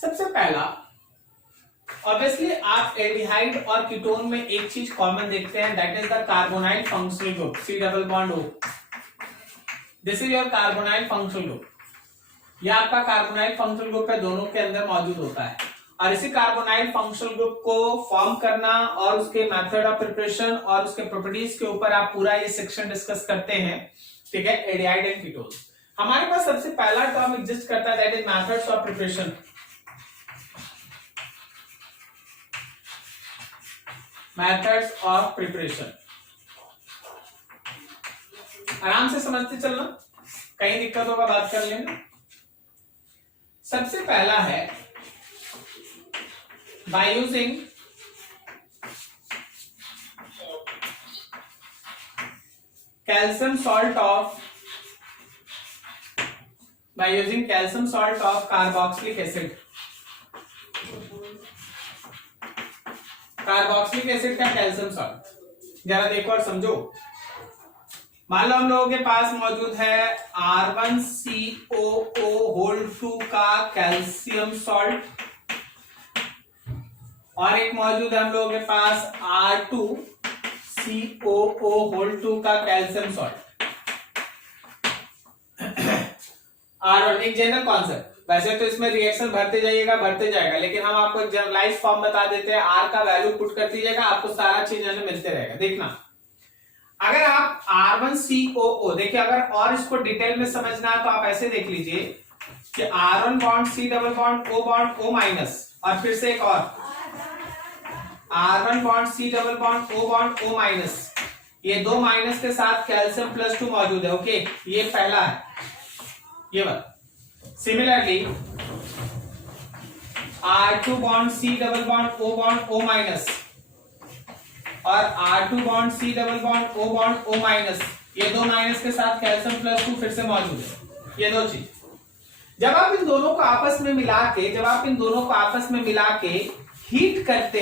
सबसे पहला ऑब्वियसली आप एल्डिहाइड और कीटोन में एक चीज कॉमन देखते हैं, that is the carbonyl functional group C double bond O। This is your carbonyl functional group. यह आपका कार्बोनाइल फंक्शनल ग्रुप है, दोनों के अंदर मौजूद होता है। और इसी कार्बोनाइल फंक्शनल ग्रुप को फॉर्म करना और उसके मेथड ऑफ प्रिपरेशन और उसके प्रॉपर्टीज के ऊपर आप पूरा ये सेक्शन डिस्कस करते हैं, ठीक है, एल्डिहाइड एंड कीटोन। हमारे पास सबसे पहला टर्म एग्जिस्ट करता है, that is methods of preparation. Methods of preparation आराम से समझते चलना, कहीं दिक्कत होगा बात कर लेना। सबसे पहला है by using calcium salt of carboxylic acid. Carboxylic acid का कैल्शियम सॉल्ट जरा देखो और समझो। मान लो हम लोगों के पास मौजूद है R1COO(2) का कैल्शियम सॉल्ट और एक मौजूद है हम लोगों के पास R2COO(2) का कैल्शियम सॉल्ट। R1 एक जनरल कॉन्सेप्ट, वैसे तो इसमें रिएक्शन भरते जाएगा, लेकिन हम आपको एक जनरलाइज फॉर्म बता देते हैं। R का वैल्यू पुट कर दीजिएगा, आपको सारा चीज मिलते रहेगा। देखना, अगर आप R1COO देखिए, अगर और इसको डिटेल में समझना है तो आप ऐसे देख लीजिए कि R1 bond C double bond O minus, और फिर से एक और R1 bond C double bond O minus, ये दो माइनस के साथ कैल्शियम +2 मौजूद है। ओके, ये पहला है ये वाला। Similarly R2 bond C double bond O minus और R2 bond C double bond O minus, ये दो माइनस के साथ कैल्शियम +2 फिर से मौजूद है। ये दो चीज जब आप इन दोनों को आपस में मिला के हीट करते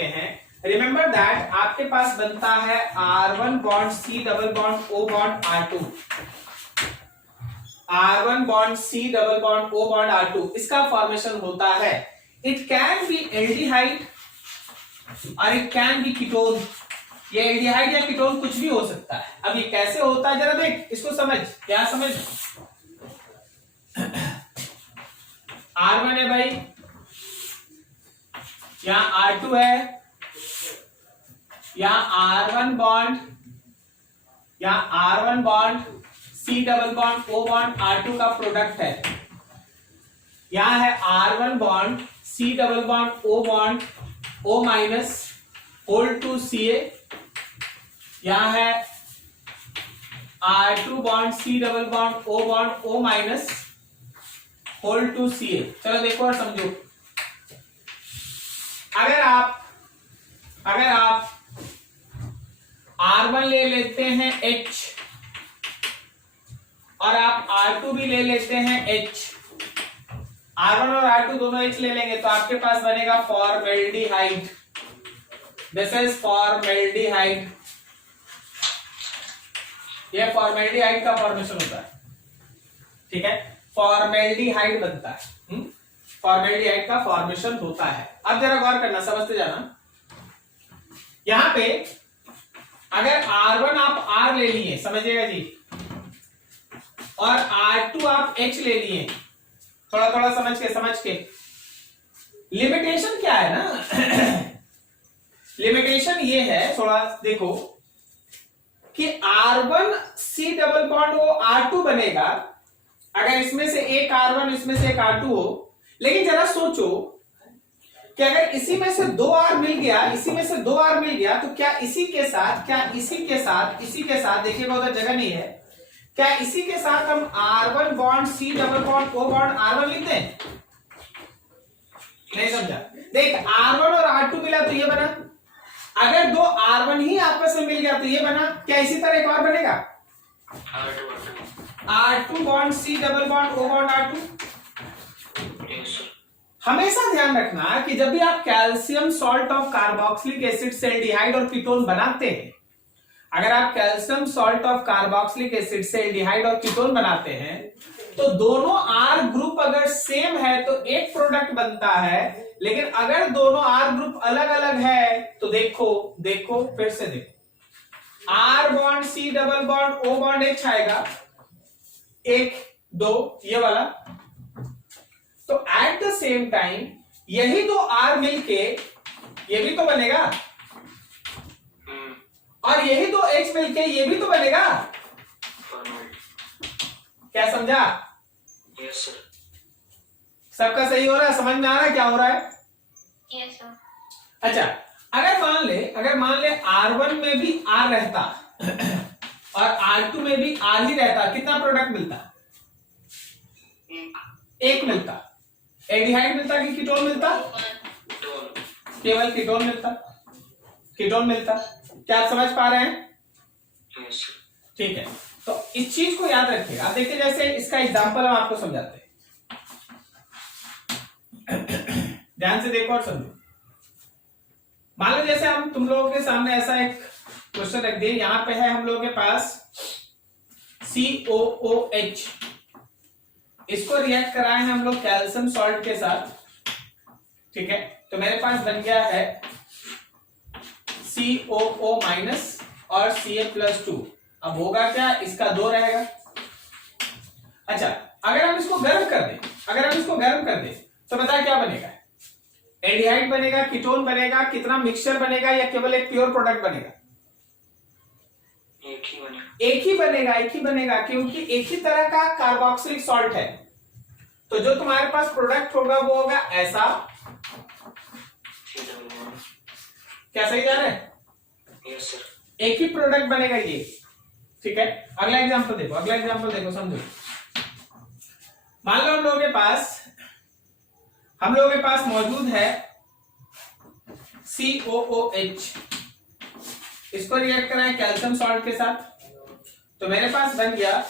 हैं, रिमेंबर दैट आपके पास बनता है R1 bond C double bond O bond R2, R1 bond C double bond O bond R2। इसका फॉर्मेशन होता है, इट कैन बी एल्डिहाइड और इट कैन बी कीटोन। ये एल्डिहाइड या कीटोन कुछ भी हो सकता है। अब ये कैसे होता है जरा देख, इसको समझ। क्या समझ? R1 है भाई, यहां R2 है, यहां R1 bond C double bond O bond R2 का प्रोडक्ट है। यहां है R1 bond C double bond O bond O minus whole two Ca, यहां है R2 bond C double bond O bond O minus whole two Ca। चलो देखो और समझो। अगर आप R1 ले लेते हैं H और आप R2 भी ले लेते हैं H, R1 और R2 दोनों H ले लेंगे तो आपके पास बनेगा फॉर्मेल्डिहाइड। This is formaldehyde. यह फॉर्मेल्डिहाइड का फॉर्मेशन होता है, ठीक है, फॉर्मेल्डिहाइड बनता है। फॉर्मेल्डिहाइड का फॉर्मेशन होता है। अब जरा गौर करना, समझते जाना। यहां पे अगर R1 आप R ले लिए, समझिएगा जी, और R2 आप H ले लिए, थोड़ा समझ के। लिमिटेशन क्या है ना, लिमिटेशन ये है, थोड़ा देखो कि R1 C डबल बॉन्ड वो R2 बनेगा अगर इसमें से एक R1 इसमें से एक R2 हो। लेकिन जरा सोचो कि अगर इसी में से 2 R मिल गया, तो क्या इसी के साथ देखिएगा, उधर जगह नहीं है, क्या इसी के साथ हम R1 bond C double bond O bond R1 लिखते हैं? नहीं समझा? देख, R1 और R2 मिला तो ये बना, अगर 2 R1 ही आपस में मिल गया तो ये बना। क्या इसी तरह एक और बनेगा? R2 bond C double bond O bond R2। हमेशा ध्यान रखना कि जब भी आप calcium salt of carboxylic acid से एल्डिहाइड और कीटोन बनाते हैं अगर आप calcium salt of carboxylic acid से एल्डिहाइड और कीटोन बनाते हैं तो दोनों आर ग्रुप अगर सेम है तो एक प्रोडक्ट बनता है, लेकिन अगर दोनों आर ग्रुप अलग अलग है तो देखो फिर से देखो, R bond C double bond O bond H आएगा, 1 2 ये वाला। तो एट द सेम टाइम यही दो आर मिलके ये भी तो बनेगा, और यही दो एच मिलके ये भी तो बनेगा। क्या समझा? Yes sir. सबका सही हो रहा है? समझ में आ रहा है क्या हो रहा है? Yes sir. अच्छा, अगर मान ले R1 में भी R रहता और R2 में भी R ही रहता, कितना प्रोडक्ट मिलता? एक मिलता। एल्डिहाइड मिलता कि कीटोन मिलता? केवल कीटोन मिलता। क्या आप समझ पा रहे हैं? Yes sir. ठीक है, तो इस चीज को याद रखिएगा। देखिए जैसे इसका एग्जांपल हम आपको समझाते हैं, ध्यान से देखो और समझो। मान लो जैसे हम तुम लोगों के सामने ऐसा एक क्वेश्चन रख दिए, यहां पे है हम लोगों के पास COOH, इसको रिएक्ट कराए हैं हम लोग कैल्शियम सॉल्ट के साथ, ठीक है। तो मेरे पास बन गया है COO माइनस और Ca+2। अब होगा क्या, इसका 2 रहेगा। अच्छा, अगर हम इसको गर्म कर दें तो बता क्या बनेगा? एल्डिहाइड बनेगा, कीटोन बनेगा, कितना मिक्सचर बनेगा या केवल एक प्योर प्रोडक्ट बनेगा? एक ही बनेगा क्योंकि एक ही तरह का कार्बोक्सिलिक सॉल्ट है। तो जो तुम्हारे पास प्रोडक्ट होगा वो होगा ऐसा। क्या सही जा रहा है? Yes sir. एक ही प्रोडक्ट बनेगा ये, ठीक है। अगला एग्जांपल देखो, समझो। मान लो हम लोगों के पास मौजूद है COOH, इसको रिएक्ट कराएं कैल्शियम सॉल्ट के साथ, तो मेरे पास बन गया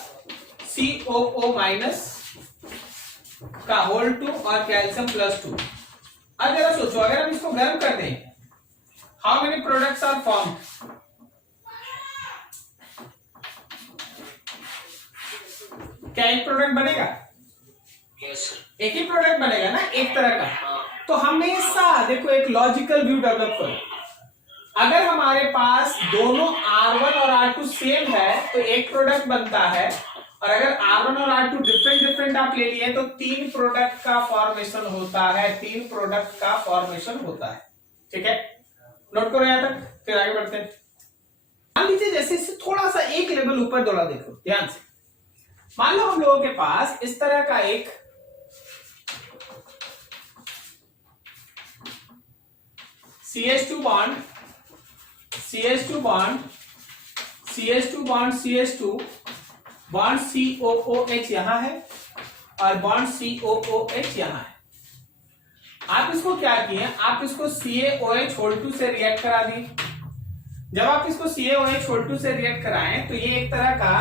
COO माइनस का होल 2 और कैल्शियम +2। अब जरा सोचो, अगर हम इसको गर्म कर दें, how many products are formed? क्या एक प्रोडक्ट बनेगा? Yes sir. एक ही प्रोडक्ट बनेगा ना, एक तरह का। तो हमेशा देखो एक लॉजिकल व्यू डेवलप करो। अगर हमारे पास दोनों R1 और R2 सेम है तो एक प्रोडक्ट बनता है, और अगर R1 और R2 डिफरेंट आप ले लिए तो 3 प्रोडक्ट का फॉर्मेशन होता है, ठीक है। नोट करो यहां तक, फिर आगे बढ़ते हैं। मान लीजिए जैसे इससे थोड़ा सा एक लेवल ऊपर दौड़ा, देखो ध्यान से। मान लो हम लोगों के पास इस तरह का एक CH2 bond CH2 bond COOH यहां है और बॉन्ड COOH यहां है। आप इसको क्या किए, आप इसको CaOH होल 2 से रिएक्ट करा दिए। जब आप इसको CaOH होल 2 से रिएक्ट कराएं तो ये एक तरह का,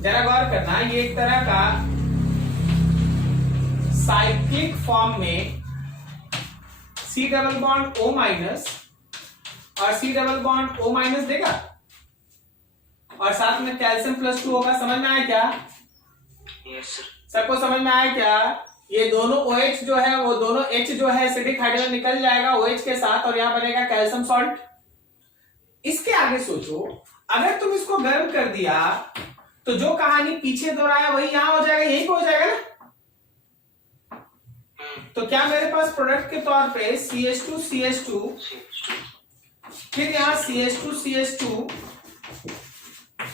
जरा गौर करना, ये एक तरह का साइक्लिक फॉर्म में C double bond O minus और C double bond O minus देगा, और साथ में कैल्शियम +2 होगा। समझ में आया क्या? Yes sir. सबको समझ में आया क्या? ये दोनों OH जो है, वो दोनों H जो है एसिडिक हाइड्रोजन निकल जाएगा OH के साथ, और यहां बनेगा कैल्शियम सॉल्ट। इसके आगे सोचो, अगर तुम इसको गर्म कर दिया तो जो कहानी पीछे दोहराया वही यहां हो जाएगा, यही पे हो जाएगा ना। तो क्या मेरे पास प्रोडक्ट के तौर पे CH2 फिर यहाँ CH2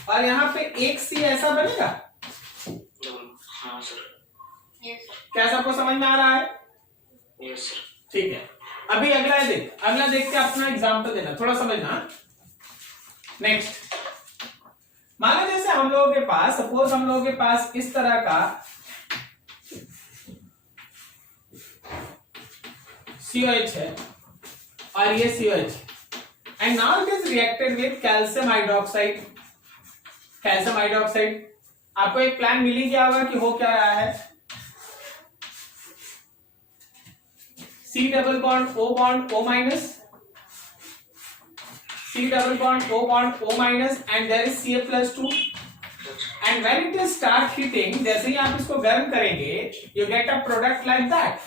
और यहाँ पे एक C ऐसा बनेगा? हाँ सर। क्या सबको समझ में आ रहा है? Yes sir. ठीक है, अभी अगला देख के अपना एग्जांपल देना, थोड़ा समझना। नेक्स्ट, मान लो जैसे हम लोगों के पास, सपोज हम लोगों के पास इस तरह का COH है और ये COH, and now it is reacted with calcium hydroxide. आपको एक प्लान मिल ही गया होगा कि हो क्या रहा है। C double bond O minus, C C double bond O minus and there is Ca plus 2 and when it is start heating, जैसे ही आप इसको गर्म करेंगे you get a product like that.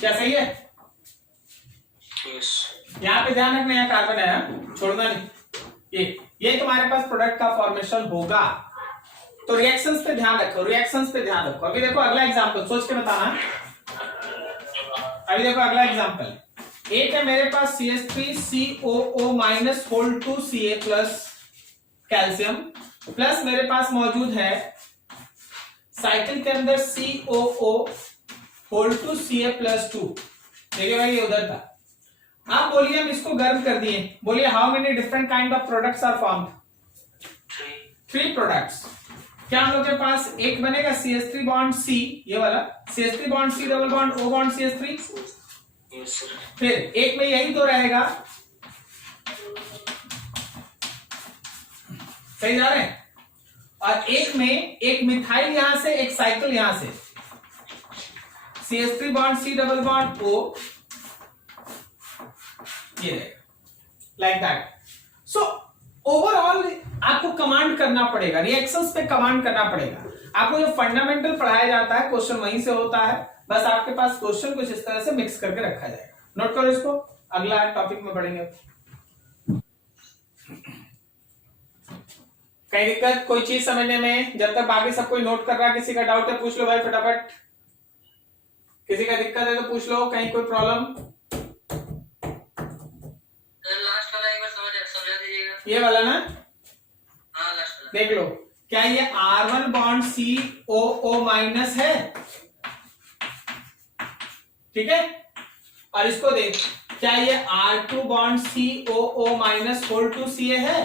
क्या सही है? यस यहाँ पे ध्यान रखना, यहाँ कार्बन है, छोड़ना नहीं। ये तुम्हारे पास प्रोडक्ट का फॉर्मेशन होगा, तो रिएक्शंस पे ध्यान रखो, रिएक्शंस पे ध्यान रखो। अभी देखो अगला एग्जांपल, सोच के बताना। अभी देखो अगला एग्जांपल, एक है मेरे पास CH3COO minus whole two Ca plus calcium, plus मेरे पास मौजूद है साइकिल के अंदर COO whole two Ca plus 2। देखिए भाई ये उधर था। आप बोलिए हम इसको गर्म कर दिए, बोलिए how many different kind of products are formed? 3 products. क्या हम लोग के पास एक बनेगा CH3 बॉन्ड C, ये वाला CH3 bond C double bond O bond CH3। Yes sir फिर एक में यही तो रहेगा, सही जा रहे हैं? और एक में एक मिथाइल यहां से, एक साइकिल यहां से, CH3 bond C double bond O, ये रहेगा लाइक दैट। सो ओवरऑल आपको कमांड करना पड़ेगा, रिएक्शंस पे कमांड करना पड़ेगा। आपको जो फंडामेंटल पढ़ाया जाता है क्वेश्चन वहीं से होता है, बस आपके पास क्वेश्चन कुछ इस तरह से मिक्स करके रखा जाएगा। नोट करो इसको, अगला टॉपिक में पढ़ेंगे। कहीं दिक्कत कोई चीज समझने में? जब तक बाकी सब कोई नोट कर रहा है, किसी का डाउट है पूछ लो भाई फटाफट। किसी का दिक्कत है तो पूछ लो, कहीं कोई प्रॉब्लम? लास्ट वाला एक बार समझा दीजिएगा। ये वाला ना, हाँ लास्ट वाला देख लो। क्या ये R1 बॉन्ड COO माइनस है? ठीक है, और इसको देख, क्या ये R2 bond COO minus whole two Ca है?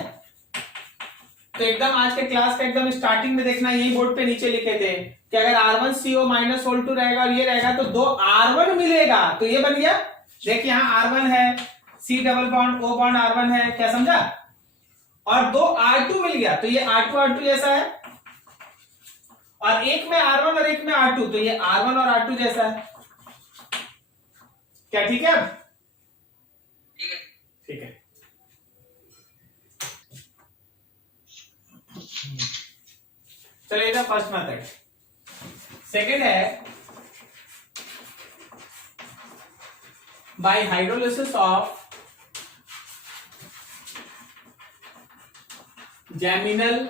तो एकदम आज के क्लास का एकदम स्टार्टिंग में देखना, यही बोर्ड पे नीचे लिखे थे कि अगर R1 CO minus whole to रहेगा और ये रहेगा तो 2 R1 मिलेगा, तो ये बन गया। देखिए यहाँ R1 है, C double bond O bond R1 है, क्या समझा? और 2 R2 मिल गया, तो ये R2 जैसा है, और एक में R1 और एक में R2, तो ये R1 और R2 जैसा है। क्या ठीक है? अब ठीक है। ठीक है, चलिए इधर फर्स्ट मेथड। सेकेंड है by hydrolysis of geminal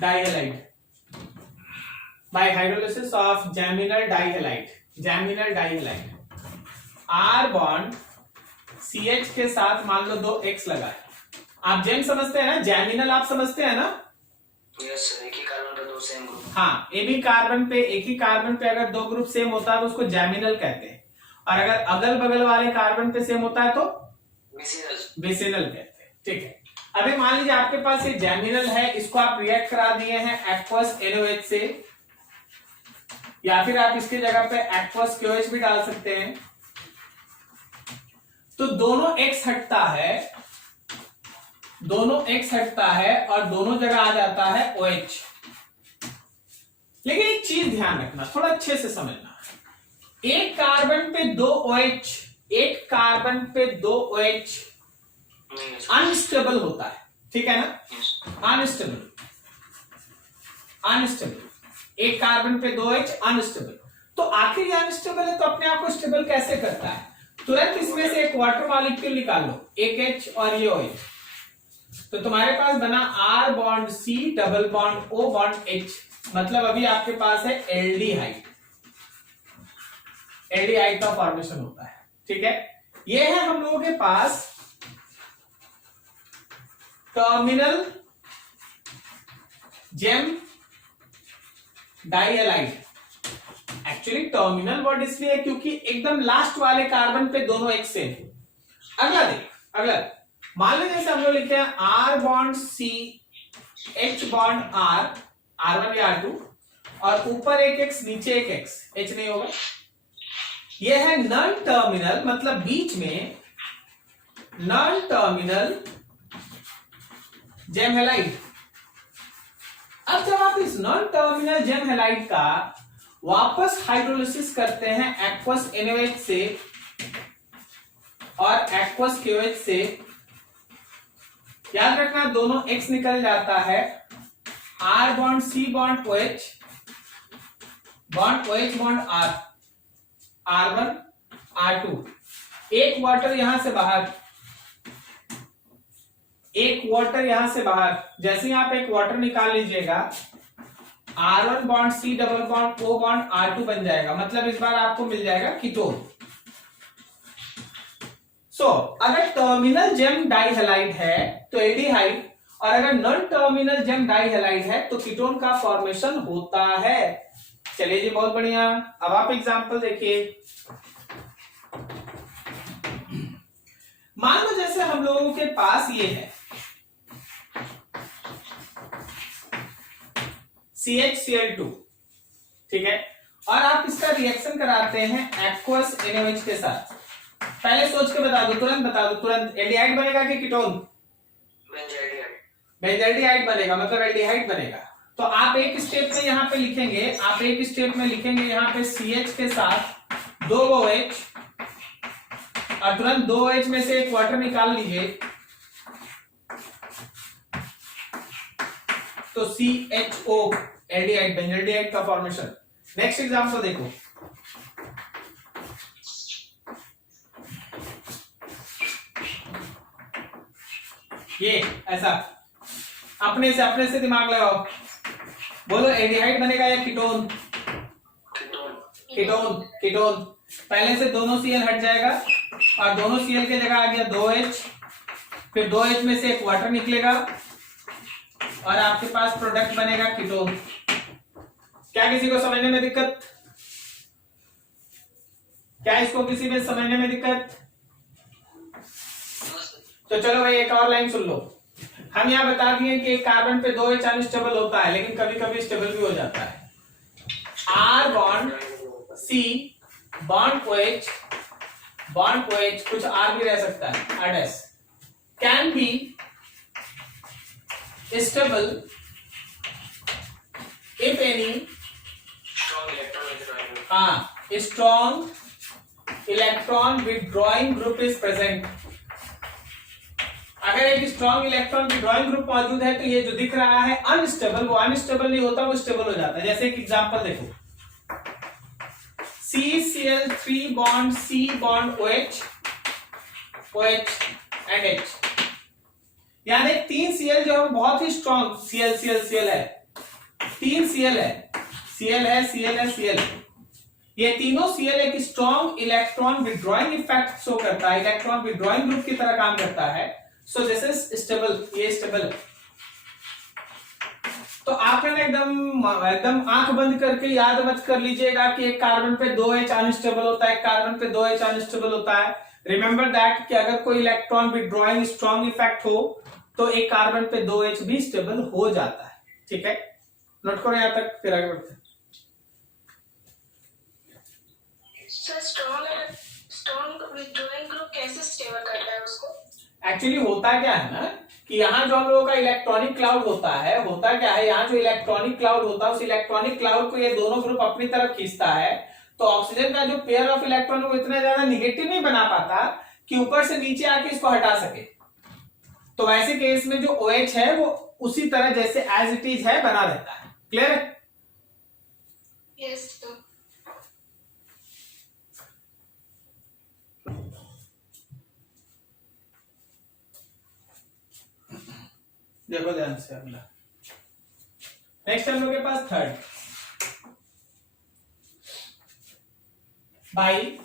dihalide, by hydrolysis of geminal dihalide, geminal dihalide. R bond CH के साथ मान लो 2 X लगा है। आप जेम समझते हैं ना, जैमिनल आप समझते हैं ना? यस सर, एक ही कार्बन पे 2 सेम ग्रुप। हाँ, एक ही कार्बन पे अगर 2 ग्रुप सेम होता है तो उसको जैमिनल कहते हैं, और अगर अगल बगल वाले कार्बन पे सेम होता है तो बेसिनल कहते हैं। ठीक है, अभी मान लीजिए आपके पास ये जैमिनल है, इसको आप रिएक्ट करा दिए हैं एक्वस NaOH से, या फिर आप इसकी जगह पे एक्वस KOH भी डाल सकते हैं। तो दोनों X हटता है, दोनों X हटता है और दोनों जगह आ जाता है OH। लेकिन एक चीज ध्यान रखना, थोड़ा अच्छे से समझना, एक कार्बन पे 2 OH, एक कार्बन पे 2 OH अनस्टेबल होता है, ठीक है ना? अनस्टेबल, एक कार्बन पे 2 OH अनस्टेबल। तो आखिर ये अनस्टेबल है तो अपने आप को स्टेबल कैसे करता है? तुरंत इसमें से एक वाटर मॉलिक्यूल निकाल लो, एक H और ये OH, तो तुम्हारे पास बना R bond C double bond O bond H, मतलब अभी आपके पास है एल्डिहाइड, एल्डिहाइड का फॉर्मेशन होता है। ठीक है, ये है हम लोगों के पास terminal gem dihalide. Actually terminal word इसलिए है क्योंकि एकदम लास्ट वाले कार्बन पे दोनों एक सेम। अगला देख, अगला मान लीजिए जैसे हम लोग लिखे हैं R bond C H bond R, R1 या R2, और ऊपर एक X नीचे एक X, H नहीं होगा। यह है नॉन टर्मिनल, मतलब बीच में नॉन टर्मिनल जेम हैलाइड। अब जब आप इस नॉन टर्मिनल जेम हैलाइड का वापस हाइड्रोलिसिस करते हैं एक्वस NaOH से और एक्वस KOH से, याद रखना दोनों X निकल जाता है, R bond C bond OH bond OH bond R, R1 R2, एक वाटर यहां से बाहर, एक वाटर यहां से बाहर, जैसे ही आप एक वाटर निकाल लीजिएगा R1 bond C double bond O bond R2 बन जाएगा, मतलब इस बार आपको मिल जाएगा कीटोन। अगर टर्मिनल जेम डाइहैलाइड है तो एल्डिहाइड, और अगर नॉन टर्मिनल जेम डाइहैलाइड है तो कीटोन का फॉर्मेशन होता है। चलिए जी, बहुत बढ़िया। अब आप एग्जांपल देखिए। मान लो जैसे हम लोगों के पास ये है CHCl2, ठीक है, और आप इसका रिएक्शन कराते हैं एक्वस NaOH के साथ। पहले सोच के बता दो, तुरंत बता दो, तुरंत एल्डिहाइड बनेगा कि कीटोन? बेंजाल्डिहाइड बनेगा, मतलब एल्डिहाइड बनेगा। तो आप एक स्टेप में यहाँ पे लिखेंगे, आप एक स्टेप में लिखेंगे यहाँ पे CH के साथ 2 OH, और तुरंत 2 OH में से एक वाटर निकाल लीजिए, तो CHO एल्डिहाइड, बेंजाल्डिहाइड का फॉर्मेशन। नेक्स्ट एग्जांपल देखो, ये ऐसा अपने से दिमाग लगाओ, बोलो एल्डिहाइड बनेगा या कीटोन? Ketone, ketone. पहले से दोनों Cl हट जाएगा और दोनों Cl के जगह आ गया 2H, फिर 2H में से एक वाटर निकलेगा और आपके पास प्रोडक्ट बनेगा कीटोन। क्या किसी को समझने में दिक्कत? क्या इसको किसी में समझने में दिक्कत? तो चलो भाई एक और लाइन सुन लो। हम यहाँ बता दिए कि कार्बन पे 2H अनस्टेबल होता है, लेकिन कभी कभी स्टेबल भी हो जाता है। R bond C bond OH bond OH, कुछ R भी रह सकता है, R' can be stable if any strong electron withdrawing group is present. अगर एक स्ट्रॉन्ग इलेक्ट्रॉन विथड्रॉइंग ग्रुप मौजूद है तो ये जो दिख रहा है अनस्टेबल, वो अनस्टेबल नहीं होता, वो स्टेबल हो जाता है। जैसे एक एग्जांपल देखो, CCl3 bond C bond OH OH and H, यानी 3 Cl जो है बहुत ही स्ट्रॉन्ग Cl है, 3 Cl है, Cl है, Cl है, Cl, ये तीनों Cl एक strong electron withdrawing effect show करता है, इलेक्ट्रॉन विथड्रॉइंग ग्रुप की तरह काम करता है। सो दिस इज स्टेबल, ये स्टेबल है। तो आपने एकदम आंख बंद करके याद मत कर लीजिएगा कि एक कार्बन पे 2H अनस्टेबल होता है, एक कार्बन पे 2H अनस्टेबल होता है। रिमेंबर दैट कि अगर कोई इलेक्ट्रॉन विथड्रॉइंग स्ट्रॉन्ग इफेक्ट हो तो एक कार्बन पे 2H भी स्टेबल हो जाता है, ठीक है। नोट करो यहां तक, फिर आगे बढ़ते हैं। स्ट्रॉन्ग विथड्रॉइंग ग्रुप कैसे स्टेबल करता है उसको? एक्चुअली होता क्या है ना कि यहाँ जो हम लोगों का इलेक्ट्रॉनिक क्लाउड होता क्या है, यहाँ जो इलेक्ट्रॉनिक क्लाउड होता है उस इलेक्ट्रॉनिक क्लाउड को ये दोनों ग्रुप अपनी तरफ खींचता है, तो ऑक्सीजन का जो पेयर ऑफ इलेक्ट्रॉन वो इतना ज्यादा निगेटिव नहीं बना पाता कि ऊपर से नीचे आके इसको हटा सके। तो वैसे केस में जो OH है वो उसी तरह जैसे एज इट इज है बना रहता है। क्लियर है? Yes sir. देखो ध्यान से अगला, नेक्स्ट हम लोग के पास third, by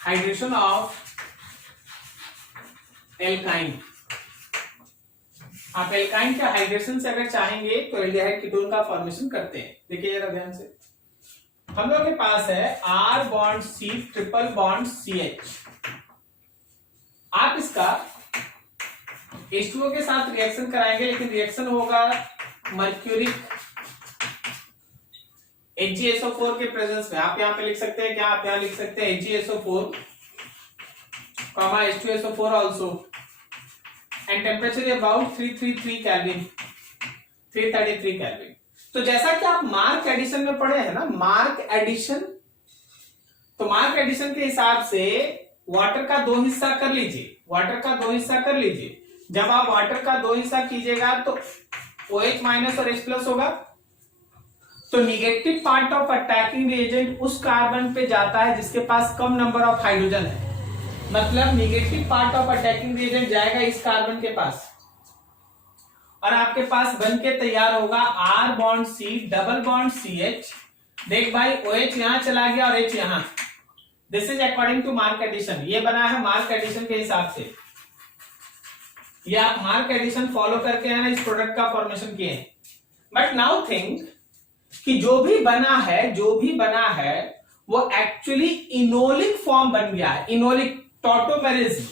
hydration of alkyne. आप एल्काइन के हाइड्रेशन से अगर चाहेंगे तो एल्डिहाइड कीटोन का फॉर्मेशन करते हैं। देखिए जरा ध्यान से, हम लोग के पास है R bond C triple bond CH। आप इसका H2O के साथ रिएक्शन कराएंगे, लेकिन रिएक्शन होगा मर्क्यूरिक HgSO4 के प्रेजेंस में। आप यहां पे लिख सकते हैं क्या? आप यहां लिख सकते हैं HgSO4, H2SO4 also, and temperature is about 333 kelvin, 333 kelvin. तो जैसा कि आप मार्क एडिशन में पढ़े हैं ना, मार्क एडिशन, तो मार्क एडिशन के हिसाब से वाटर का 2 हिस्सा कर लीजिए, वाटर का 2 हिस्सा कर लीजिए। जब आप वाटर का 2 हिस्सा कीजिएगा तो OH माइनस और H प्लस होगा। तो negative part of attacking reagent उस कार्बन पे जाता है जिसके पास कम नंबर ऑफ हाइड्रोजन है, मतलब negative part of attacking reagent जाएगा इस कार्बन के पास, और आपके पास बन के तैयार होगा R bond C double bond CH। देख भाई OH यहां चला गया और H यहां। This is according to mark addition, ये बना है मार्क एडिशन के हिसाब से। ये आप मार्क एडिशन फॉलो करके है ना इस प्रोडक्ट का फॉर्मेशन किए हैं। बट नाउ थिंक कि जो भी बना है वो एक्चुअली इनोलिक फॉर्म बन गया है, इनोलिक टॉटोमेरिज्म।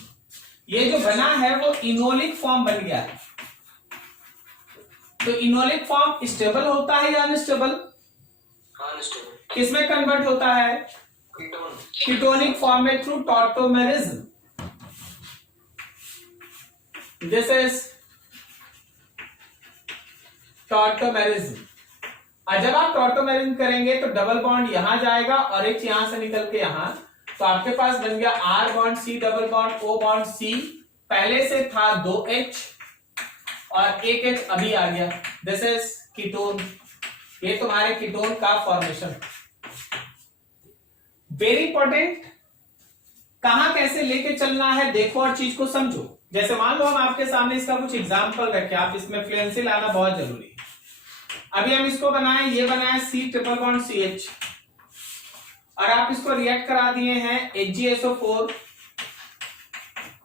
ये जो बना है वो इनोलिक फॉर्म बन गया है। तो इनोलिक फॉर्म स्टेबल होता है या अनस्टेबल? अनस्टेबल। किसमें कन्वर्ट होता है? कीटोन। कीटोनिक फॉर्म में through tautomerism. This is tautomerism. और जब आप टॉटोमेरिज्म करेंगे तो डबल बॉन्ड यहां जाएगा और H यहां से निकल के यहां, तो आपके पास बन गया R bond C double bond O bond C। पहले से था 2H और 1H अभी आ गया। This is ketone. ये तुम्हारे कीटोन का फॉर्मेशन। वेरी इंपॉर्टेंट, कहां कैसे लेके चलना है देखो और चीज को समझो। जैसे मान लो हम आपके सामने इसका कुछ एग्जाम्पल रखें, आप इसमें फ्लुएंसी लाना बहुत जरूरी है। अभी हम इसको बनाए, ये बनाए C ट्रिपल बॉन्ड CH, और आप इसको रिएक्ट करा दिए हैं HgSO4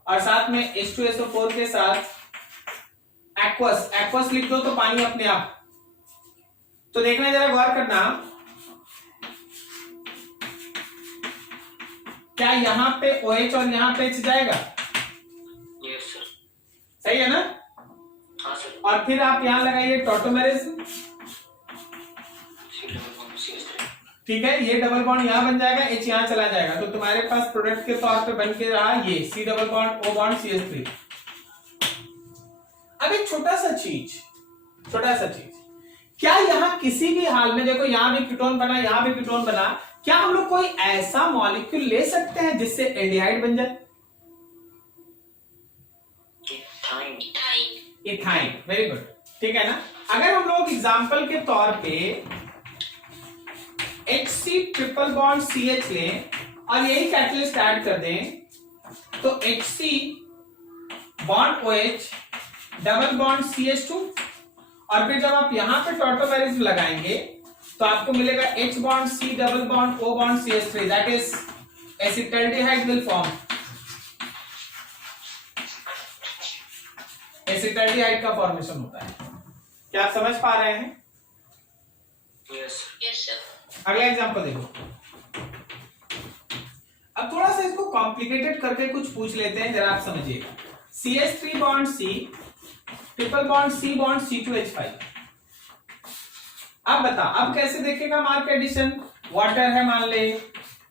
और साथ में H2SO4 के साथ एक्वस। एक्वस लिख दो तो पानी अपने आप। तो देखना, जरा गौर करना, क्या यहां पे OH और यहां पे H जाएगा? Yes sir. सही है ना? हाँ सर। और फिर आप यहां लगाइए टॉटोमेरिज्म। ठीक है, ये डबल बॉन्ड यहां बन जाएगा, H यहां चला जाएगा, तो तुम्हारे पास प्रोडक्ट के तौर पे बन के रहा ये C double bond O bond CH3। अब एक छोटा सा चीज, क्या यहां किसी भी हाल में, देखो यहां भी कीटोन बना, यहां भी कीटोन बना, क्या हम लोग कोई ऐसा मॉलिक्यूल ले सकते हैं जिससे एल्डिहाइड बन जाए? इथाइन। वेरी गुड, ठीक है ना? अगर हम लोग एग्जाम्पल के तौर पे HC ट्रिपल बॉन्ड CH लें और यही कैटलिस्ट ऐड कर दें, तो HC bond OH double bond CH2, और फिर जब आप यहां पे टॉटोमेरिज्म लगाएंगे तो आपको मिलेगा H bond C double bond O bond CH3, that is acetaldehyde will form. Acetaldehyde का फॉर्मेशन होता है। क्या आप समझ पा रहे हैं? Yes sir. अगला एग्जांपल देखो। अब थोड़ा सा इसको कॉम्प्लिकेटेड करके कुछ पूछ लेते हैं, जरा आप समझिएगा। CH3 bond C triple bond C bond C2H5। अब बता, अब कैसे देखेगा मार्क एडिशन? वाटर है मान ले,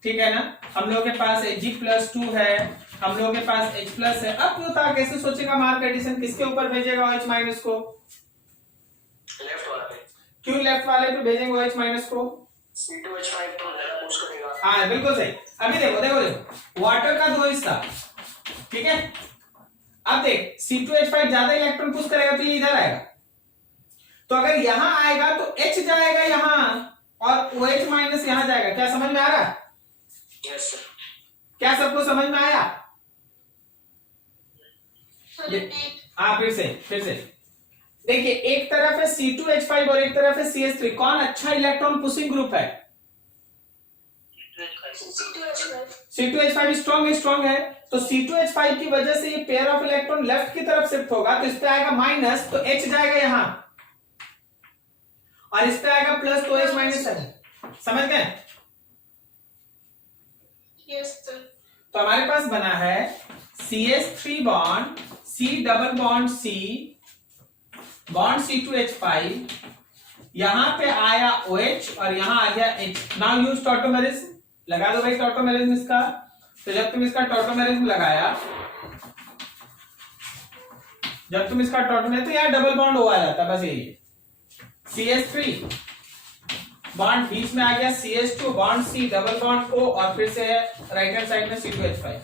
ठीक है ना, हम लोगों के पास Hg+2 है, हम लोगों के पास H प्लस है। अब बता कैसे सोचेगा मार्क एडिशन, किसके ऊपर भेजेगा OH माइनस को? लेफ्ट वाला पे। क्यों लेफ्ट वाले पे भेजेंगे OH माइनस को? C2H5 तो जरा पुश करेगा। हाँ बिल्कुल सही। अभी देखो वाटर का 2 हिस्सा, ठीक है। अब देख C2H5 ज्यादा इलेक्ट्रॉन पुश करेगा तो ये इधर आएगा, तो अगर यहां आएगा तो H जाएगा यहां और OH माइनस यहां जाएगा। क्या समझ में आ रहा है? Yes sir. क्या सबको समझ में आया? हाँ फिर से देखिए, एक तरफ है C2H5 और एक तरफ है CH3। कौन अच्छा इलेक्ट्रॉन पुशिंग ग्रुप है? C2H5 स्ट्रॉन्ग है, तो C2H5 की वजह से ये पेयर ऑफ इलेक्ट्रॉन लेफ्ट की तरफ शिफ्ट होगा, तो इस पे आएगा माइनस, तो H जाएगा यहां, और इस पे आएगा प्लस, तो H माइनस है। समझ गए? Yes sir. तो हमारे पास बना है CH3 bond C double bond C bond C2H5, यहां पे आया OH और यहां आ गया H। नाउ यूज टॉटोमेरिज्म, लगा दो भाई टॉटोमेरिज्म इसका। तो जब तुम इसका टॉटोमेरिज्म लगाया जब तुम इसका टोटल तो यहाँ डबल बॉन्ड हो आ जाता है, बस यही CH3 बॉन्ड बीच में आ गया CH2 bond C double bond O और फिर से राइट हैंड साइड में C2H5।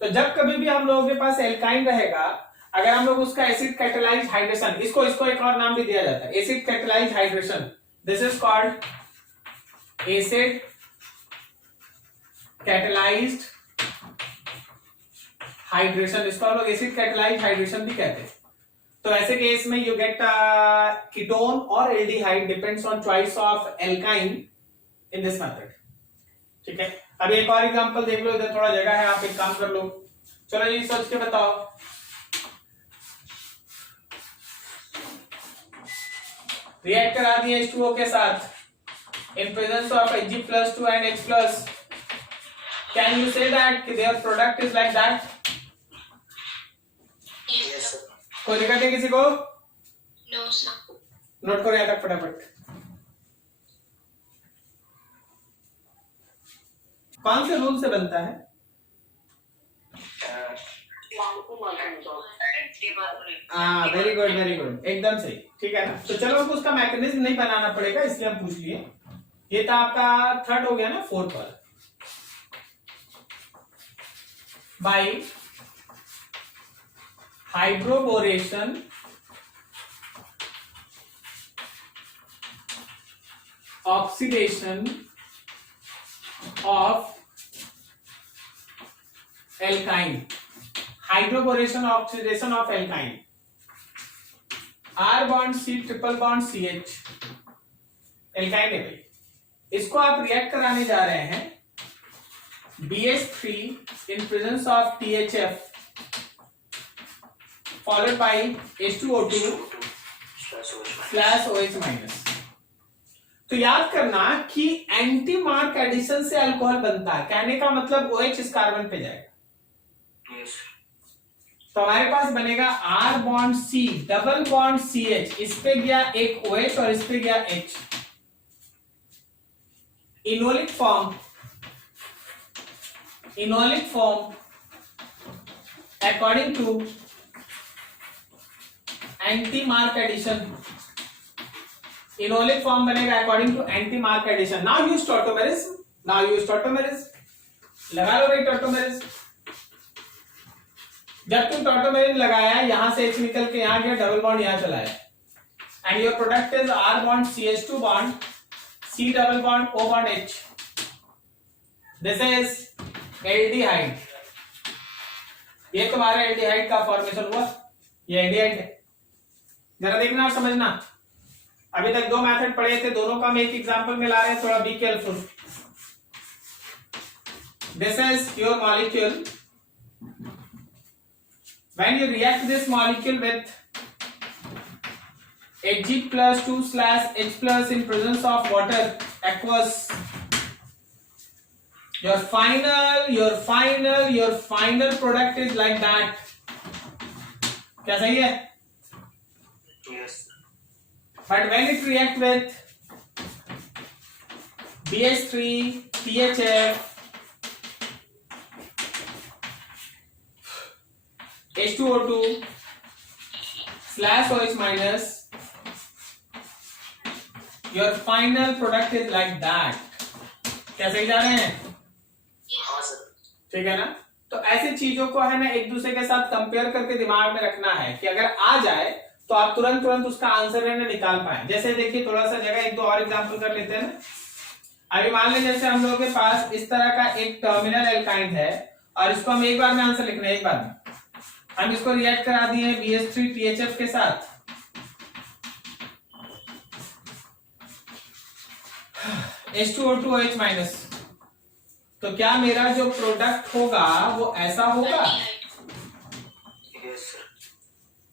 तो जब कभी भी हम लोगों के पास एल्काइन रहेगा, अगर हम लोग उसका एसिड कैटालाइज्ड हाइड्रेशन, इसको एक और नाम भी दिया जाता है acid catalysed hydration, this is called acid catalysed hydration, इसको हम लोग एसिड कैटालाइज्ड हाइड्रेशन भी कहते हैं। तो ऐसे केस में यू गेट कीटोन और aldehyde depends on choice of alkyne in this method. ठीक है, अभी एक और एग्जांपल देख लो, इधर थोड़ा जगह है, आप एक काम कर लो। चलो जी सोच के बताओ, रिएक्ट करा दिए H2O के साथ in presence of Hg+2 and H+, can you say that their product is like that? Yes, sir. कोई दिक्कत है किसी को? No, sir. नोट करो यहाँ तक फटाफट। कौन से रूल से बनता है? वेरी गुड वेरी गुड, एकदम सही। ठीक है ना, तो चलो हमको उसका मैकेनिज्म नहीं बनाना पड़ेगा, इसलिए हम पूछ लिए। ये तो आपका थर्ड हो गया ना, फोर्थ वाला। By hydroboration oxidation of alkyne, hydroboration oxidation of alkyne, R bond C triple bond CH, alkyne है भाई। इसको आप रिएक्ट कराने जा रहे हैं BH3 in presence of THF followed by H2O2 Slash OH. OH minus. तो याद करना कि एंटी मार्क एडिशन से अल्कोहल बनता है, कहने का मतलब OH इस कार्बन पे जाएगा। Yes. तो हमारे पास बनेगा R bond C double bond CH, इस पे गया एक OH और इस पे गया H। Enolic form according to anti mark addition, enolic form बनेगा according to anti mark addition. Now use tautomerism, लगा लो भाई टॉटोमेरिज्म। जब तुम टॉटोमेरिज्म लगाया, यहां से H निकल के यहां गया, डबल बॉन्ड यहां चला है, and your product is R bond CH2 bond C double bond O bond H, this is aldehyde. ये तुम्हारा एल्डिहाइड का फॉर्मेशन हुआ, ये एल्डिहाइड है। जरा देखना और समझना, अभी तक दो मेथड पढ़े थे, दोनों का हम एक एग्जांपल में ला रहे हैं, थोड़ा be careful. This is your molecule, when you react this molecule with Hg+2/H+ in presence of water aqueous, your final product is like that। क्या सही है? Yes. But when it react with BH3 THF H2O2 / OH minus, your final product is like that। क्या सही जा रहे हैं? हाँ sir. ठीक है ना। तो ऐसी चीजों को है ना एक दूसरे के साथ कंपेयर करके दिमाग में रखना है कि अगर आ जाए तो आप तुरंत उसका आंसर है ना निकाल पाए। जैसे देखिए थोड़ा सा जगह एक दो और एग्जांपल कर लेते हैं ना। अभी मान लें जैसे हम लोगों के पास इस तरह का एक टर्मिनल एल्काइन है और इसको हम एक बार में आंसर लिखना है, एक बार में हम इसको रिएक्ट करा दिए BH3 THF के साथ, H2O2 OH माइनस। तो क्या मेरा जो प्रोडक्ट होगा वो ऐसा होगा? Yes, sir.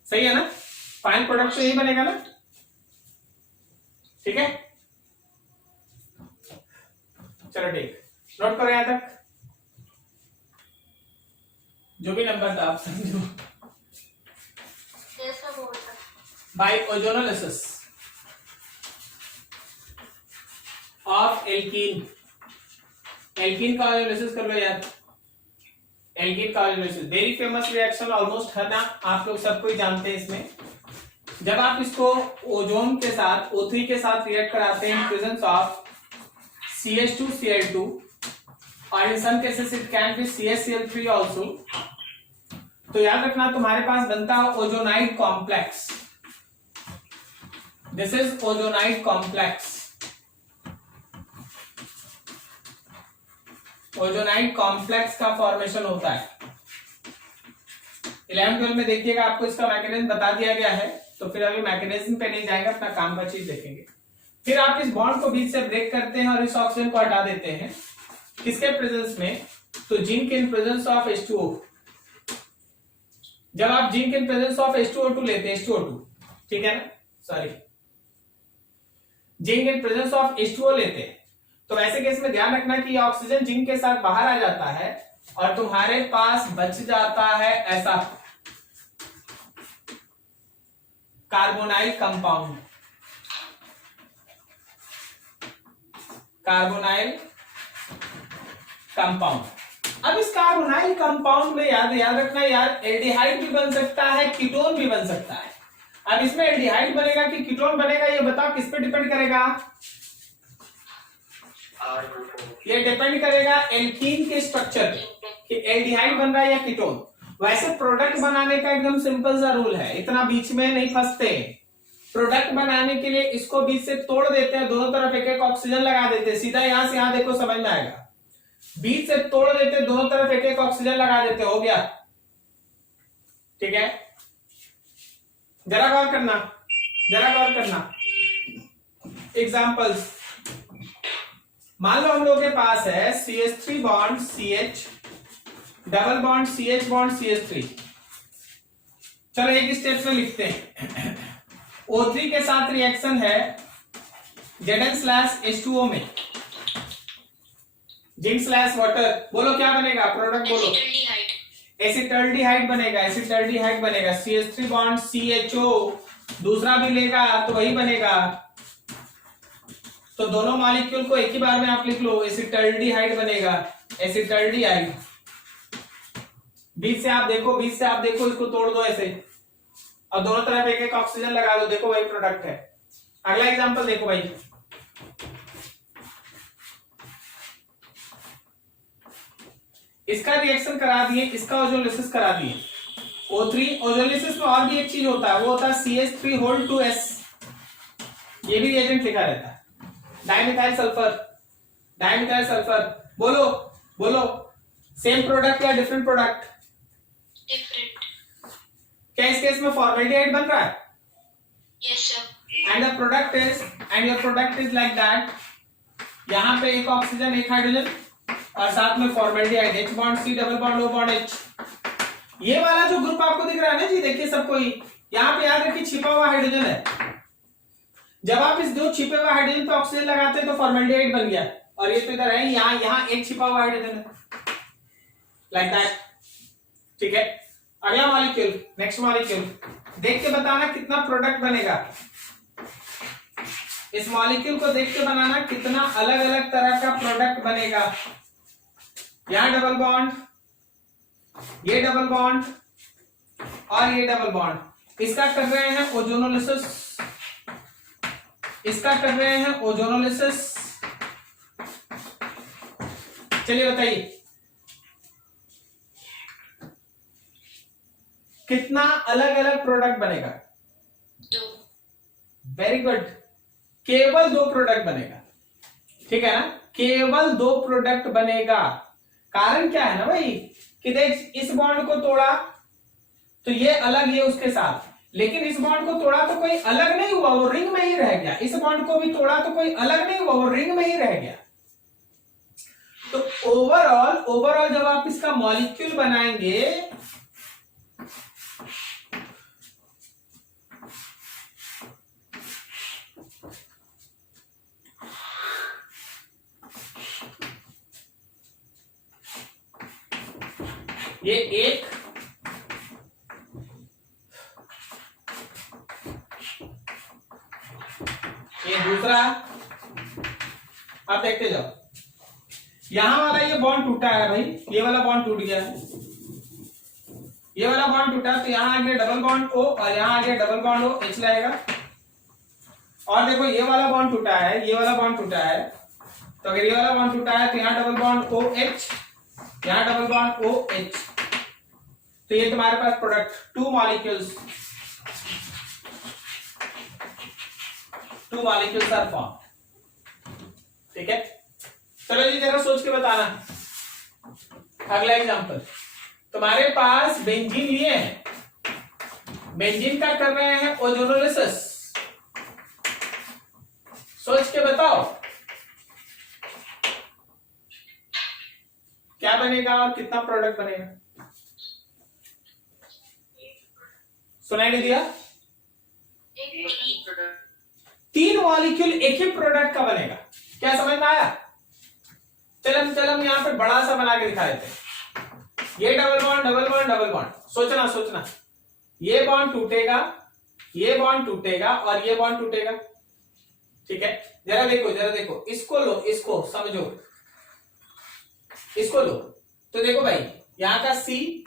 सही है ना, फाइनल प्रोडक्ट तो यही बनेगा ना। ठीक है, चलो ठीक, नोट करो यहां तक, जो भी नंबर था आप समझो। By ozonolysis of alkene, alkene का ओजोनोलिसिस कर लो यार। Alkene carbonyl very famous reaction, almost है ना, आप लोग सबको ही जानते हैं। इसमें जब आप इसको ओजोन के साथ O3 के साथ रिएक्ट कराते हैं इन प्रेजेंस ऑफ CH2Cl2 और in some cases it can be CaCl3 also, तो याद रखना तुम्हारे पास बनता है ozonide complex. This is ozonide complex. Ozonide complex का फॉर्मेशन होता है। 11-12 में देखिएगा, आपको इसका मैकेनिज्म बता दिया गया है, तो फिर अभी मैकेनिज्म पे नहीं जाएंगे, अपना काम का चीज देखेंगे। फिर आप इस बॉन्ड को बीच से ब्रेक करते हैं और इस ऑक्सीजन को हटा देते हैं, किसके प्रेजेंस में? तो zinc in presence of H2O। जब आप zinc in presence of H2O2 लेते हैं, H2O2, ठीक है ना, sorry, zinc in presence of H2O लेते हैं, तो ऐसे केस में ध्यान रखना कि ऑक्सीजन जिंक के साथ बाहर आ जाता है और तुम्हारे पास बच जाता है ऐसा कार्बोनाइल कंपाउंड। Carbonyl compound. अब इस कार्बोनाइल कंपाउंड में याद रखना यार, एल्डिहाइड भी बन सकता है, कीटोन भी बन सकता है। अब इसमें एल्डिहाइड बनेगा कि कीटोन बनेगा, ये बताओ किस पे डिपेंड करेगा? ये डिपेंड करेगा एल्कीन के स्ट्रक्चर पे कि एल्डिहाइड बन रहा है या कीटोन। वैसे प्रोडक्ट बनाने का एकदम सिंपल सा रूल है, इतना बीच में नहीं फंसते। प्रोडक्ट बनाने के लिए इसको बीच से तोड़ देते हैं, दोनों तरफ एक एक ऑक्सीजन लगा देते हैं, सीधा यहां से यहां देखो, समझ में आएगा। बीच से तोड़ देते, दोनों तरफ एक एक ऑक्सीजन लगा देते, हो गया, ठीक है। जरा गौर करना, जरा गौर करना। एग्जांपल्स, मान लो हम लोग के पास है CH3 bond CH, double bond CH bond CH3। चलो एक स्टेप में लिखते हैं। O3 के साथ रिएक्शन है Zn/H2O में, जिंक स्लैश वाटर, बोलो क्या बनेगा? प्रोडक्ट बोलो। एसिटल्डिहाइड बनेगा, एसिटल्डिहाइड बनेगा। CH3 बॉन्ड CHO, दूसरा भी लेगा तो वही बनेगा, तो दोनों मॉलिक्यूल को एक ही बार में आप लिख लो, एसिटल्डिहाइड बनेगा, एसिटल्डिहाइड। बीच से आप देखो, बीच से आप देखो, इसको तोड़ दो ऐसे और दोनों तरफ एक एक ऑक्सीजन लगा दो, देखो वही प्रोडक्ट है। अगला एग्जांपल देखो भाई, इसका रिएक्शन करा दिए, इसका ओजोलिसिस करा दिए। O3 ओजोलिसिस में और भी एक चीज होता है, वो होता है CH3(2S), ये भी रिएजेंट लिखा रहता है। डाइमिथाइल सल्फर, डाइमिथाइल सल्फर, बोलो बोलो, सेम प्रोडक्ट या डिफरेंट प्रोडक्ट? Different. क्या इस केस में फॉर्मेल्डिहाइड बन रहा है? Yes, sir. And the product is, and your product is like that, यहां पे एक ऑक्सीजन एक हाइड्रोजन और साथ में formaldehyde, H bond C, double bond O bond H। ये वाला जो ग्रुप आपको दिख रहा है ना जी, देखिए सबको ही, यहाँ पे याद रखिए छिपा हुआ हाइड्रोजन है। जब आप इस दो छिपे हुए हाइड्रोजन पे ऑक्सीजन लगाते हैं तो फॉर्मेल्डिहाइड बन गया, और ये तो इधर है, यहाँ एक छिपा हुआ हाइड्रोजन है, लाइक दैट, ठीक है। अगला मॉलिक्यूल, नेक्स्ट मॉलिक्यूल, देख के बताना कितना प्रोडक्ट बनेगा। इस मॉलिक्यूल को देख के बनाना कितना अलग अलग तरह का प्रोडक्ट बनेगा। यहां डबल बॉन्ड, ये डबल बॉन्ड और ये डबल बॉन्ड, इसका कर रहे हैं ओजोनोलिसिस, इसका कर रहे हैं ओजोनोलिसिस। चलिए बताइए कितना अलग अलग प्रोडक्ट बनेगा? 2. वेरी गुड, केवल 2 प्रोडक्ट बनेगा, ठीक है ना, केवल 2 प्रोडक्ट बनेगा। कारण क्या है ना भाई, कि देख इस बॉन्ड को तोड़ा तो ये अलग, ये उसके साथ, लेकिन इस बॉन्ड को तोड़ा तो कोई अलग नहीं हुआ, वो रिंग में ही रह गया। इस बॉन्ड को भी तोड़ा तो कोई अलग नहीं हुआ, वो रिंग में ही रह गया। तो ओवरऑल जब आप इसका मॉलिक्यूल बनाएंगे, ये एक, ये दूसरा, आप देखते जाओ, यहां वाला ये बॉन्ड टूटा है भाई, ये वाला बॉन्ड टूट गया, ये वाला बॉन्ड टूटा तो यहाँ आ गया डबल बॉन्ड O और यहाँ आ गया डबल बॉन्ड O, H रहेगा। और देखो ये वाला बॉन्ड टूटा है, ये वाला बॉन्ड टूटा है, तो अगर ये वाला बॉन्ड टूटा है तो यहाँ डबल बॉन्ड OH, यहाँ डबल बॉन्ड OH, तो ये तुम्हारे पास product two molecules are form. ठीक है, चलो जी जरा सोच के बताना। अगला एग्जांपल, तुम्हारे पास बेंजीन लिए हैं, बेंजीन का कर रहे हैं ओजोनोलिसिस, सोच के बताओ क्या बनेगा और कितना प्रोडक्ट बनेगा। सुनाई नहीं दिया? तीन मॉलिक्यूल एक ही प्रोडक्ट का बनेगा। क्या समझ में आया? चल यहां पे बड़ा सा बना के दिखा देते हैं। ये double bond double bond double bond, सोचना, ये बॉन्ड टूटेगा, ये बॉन्ड टूटेगा और ये बॉन्ड टूटेगा। ठीक है, जरा देखो, इसको लो, इसको समझो, इसको लो। तो देखो भाई, यहां का C,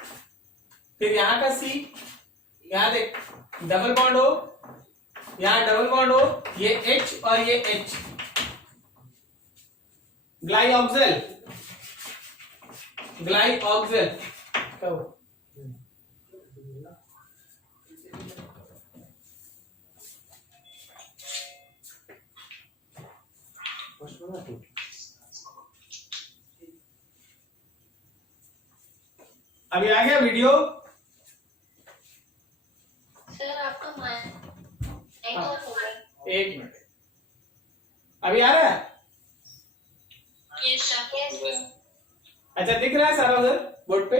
फिर यहां का C, यहां देख डबल बॉन्ड O, यहां डबल बॉन्ड O, ये H और ये H, ग्लाइऑक्सिल अभी आ गया वीडियो? सर आपका माइक हाँ। ऑन हो गया। एक मिनट, अभी आ रहा है? Yes sir. अच्छा, दिख रहा है सारा उधर बोर्ड पे?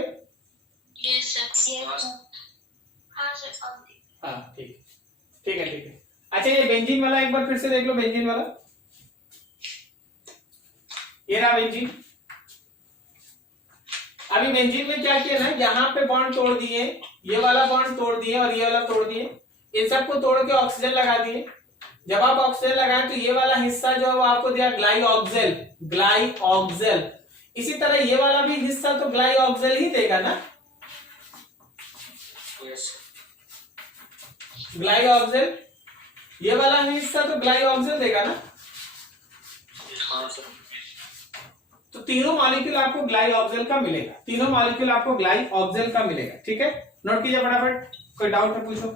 Yes sir. हाँ सर। हाँ ठीक है। अच्छा, ये बेंजीन वाला एक बार फिर से देख लो, बेंजीन वाला, ये रहा बेंजीन। अभी बेंजीन में क्या किया ना, यहाँ पे बॉन्ड तोड़ दिए, ये वाला बॉन्ड तोड़ दिए और ये वाला तोड़ दिए, इन सबको तोड़ के ऑक्सीजन लगा दिए। जब आप ऑक्सीजन लगाएं तो ये वाला हिस्सा जो है वो आपको दिया ग्लाइऑक्सिल। इसी तरह ये वाला भी हिस्सा तो ग्लाइऑक्सिल ही देगा ना, ग्लाइऑक्सिल, ये वाला हिस्सा तो ग्लाइऑक्सिल देगा ना। हाँ सर। तो तीनों मॉलिक्यूल आपको ग्लाइऑक्सिल का मिलेगा, तीनों मॉलिक्यूल आपको ग्लाइऑक्सिल का मिलेगा। ठीक है, नोट कीजिए फटाफट, कोई डाउट है पूछो।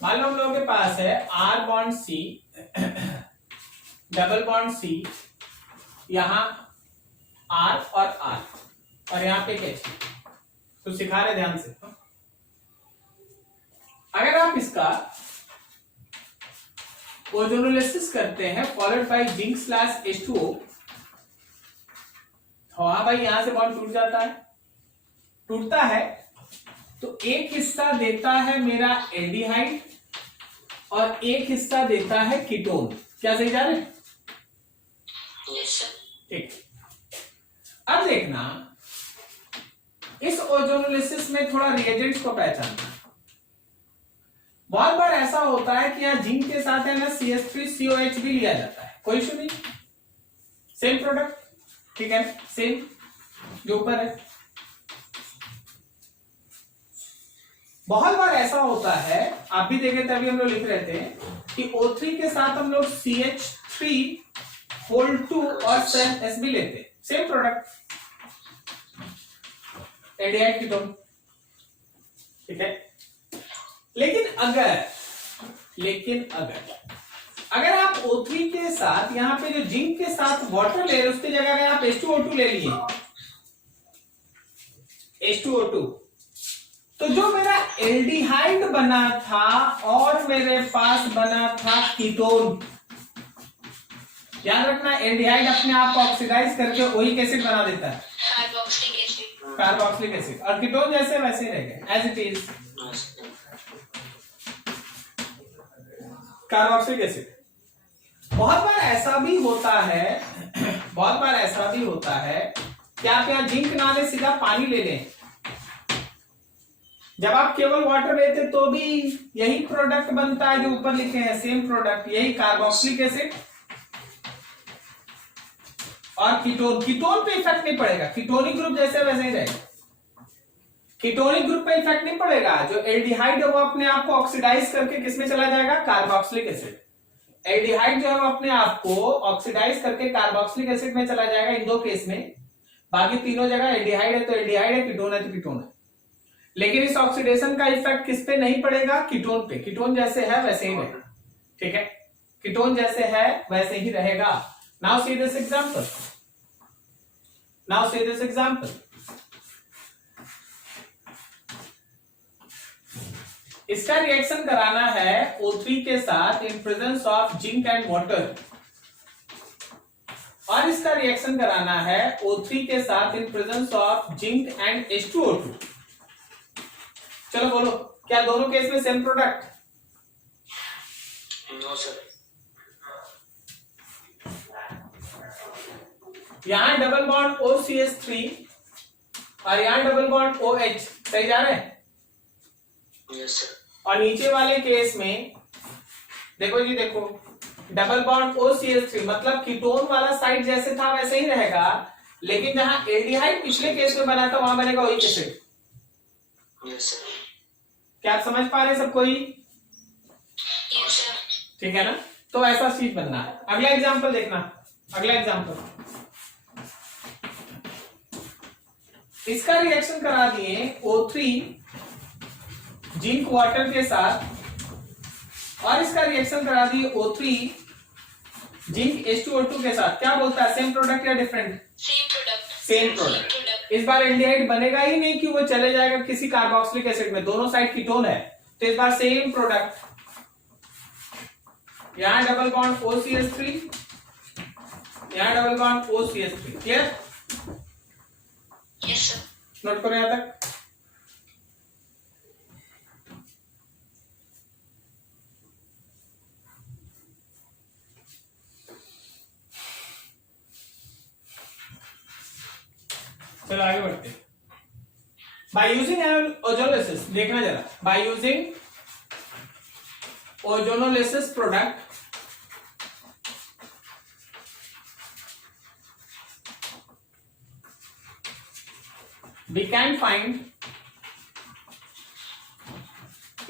मान लो हम लोगों के पास है R bond C, double bond C, यहां R और यहां पे H, तो सिखा रहे ध्यान से। अगर आप इसका ओजोनोलिसिस करते हैं फॉलोड बाय जिंक/H2O, तो हाँ भाई यहां से बॉन्ड टूटता है तो एक हिस्सा देता है मेरा एल्डिहाइड और एक हिस्सा देता है कीटोन। क्या सही जा रहे हैं? ठीक। अब देखना, इस ओजोनोलिसिस में थोड़ा रिएजेंट्स को पहचानना। बहुत बार ऐसा होता है कि यहाँ जिंक के साथ है ना CH3COH भी लिया जाता है, कोई इशू नहीं, सेम प्रोडक्ट। ठीक है, सेम जो ऊपर है। बहुत बार ऐसा होता है, आप भी देखे थे, अभी हम लोग लिख रहे थे कि O3 के साथ हम लोग CH3 और S भी लेते, सेम प्रोडक्ट, एल्डिहाइड कीटोन। ठीक है, लेकिन अगर आप O3 के साथ यहाँ पे जो जिंक के साथ वाटर ले रहे, उसकी जगह अगर आप H2O2 ले लिए, H2O2, तो जो मेरा एल्डिहाइड बना था और मेरे पास बना था कीटोन। याद रखना, एल्डिहाइड अपने आप को ऑक्सीडाइज करके वही एसिड बना देता है, कार्बोक्सिलिक एसिड, और कीटोन जैसे वैसे ही रहेगा, as it is carboxylic acid. बहुत बार ऐसा भी होता है कि आप यहाँ जिंक ना ले, सीधा पानी ले लें। जब आप केवल वाटर लेते तो भी यही प्रोडक्ट बनता है जो ऊपर लिखे हैं, सेम प्रोडक्ट, यही कार्बोक्सिलिक एसिड और कीटोन पे इफेक्ट नहीं पड़ेगा, कीटोनिक ग्रुप जैसे वैसे ही रहेगा, कीटोनिक ग्रुप पे इफेक्ट नहीं पड़ेगा। जो एल्डिहाइड है वो अपने आप को ऑक्सीडाइज करके किसमें चला जाएगा, कार्बोक्सिलिक एसिड। एल्डिहाइड जो है वो अपने आप को ऑक्सीडाइज करके कार्बोक्सिलिक एसिड में चला जाएगा इन दो केस में। बाकी तीनों जगह एल्डिहाइड है तो एल्डिहाइड है, कीटोन है तो कीटोन है। लेकिन इस ऑक्सीडेशन का इफेक्ट किस पे नहीं पड़ेगा, कीटोन पे। कीटोन जैसे है वैसे ही रहेगा, ठीक है, कीटोन जैसे है वैसे ही रहेगा। Now see this example, now see this example. इसका रिएक्शन कराना है O3 के साथ in presence of zinc and water, और इसका रिएक्शन कराना है O3 के साथ in presence of zinc and H2O2। चलो बोलो, क्या दोनों केस में सेम प्रोडक्ट? No sir. यहां डबल बॉन्ड OCH3 और यहां डबल बॉन्ड OH, सही जा रहे हैं? Yes sir. और नीचे वाले केस में देखो जी, देखो डबल बॉन्ड OCH3 मतलब कीटोन वाला साइड जैसे था वैसे ही रहेगा, लेकिन जहां एल्डिहाइड पिछले केस में बना था वहां बनेगा OH एसिड। Yes sir. क्या आप समझ पा रहे हैं सब कोई? Yes, sir. ठीक है ना, तो ऐसा चीज बनना है। अगला एग्जांपल देखना, अगला एग्जांपल। इसका रिएक्शन करा दिए O3 जिंक वाटर के साथ, और इसका रिएक्शन करा दिए O3 जिंक H2O2 के साथ। क्या बोलता है, सेम प्रोडक्ट या different? Same product. Same product. इस बार एल्डिहाइड बनेगा ही नहीं कि वो चले जाएगा किसी कार्बोक्सिलिक एसिड में, दोनों साइड कीटोन है, तो इस बार सेम प्रोडक्ट। यहां डबल बॉन्ड OCH3, यहां double bond OCH3। Clear? Yes, sir. Note करो यहां तक। चलो आगे बढ़ते हैं। बाय यूजिंग ओजोनोलिसिस, देखना जरा, by using ozonolysis product we can find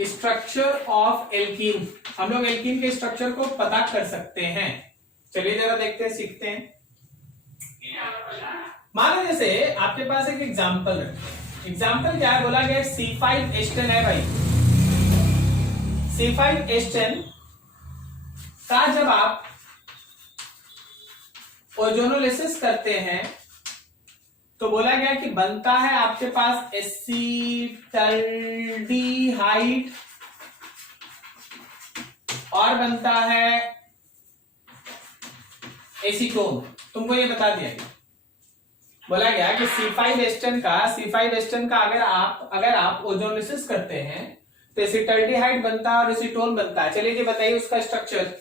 structure of alkene. हम लोग एल्कीन के स्ट्रक्चर को पता कर सकते हैं। चलिए जरा देखते हैं, सीखते हैं। मान लो जैसे आपके पास एक एग्जांपल है, एग्जांपल क्या है, बोला गया C5H10 है भाई। C5H10 का जब आप ओजोनोलिसिस करते हैं तो बोला गया कि बनता है आपके पास एसिटाल्डिहाइड और बनता है एसीटोन। तुमको ये बता दिया गया, बोला गया कि C5H10 का अगर आप ओजोनोलिसिस करते हैं तो एसिटाल्डिहाइड बनता है और एसीटोन बनता है। चलिए जी बताइए उसका structure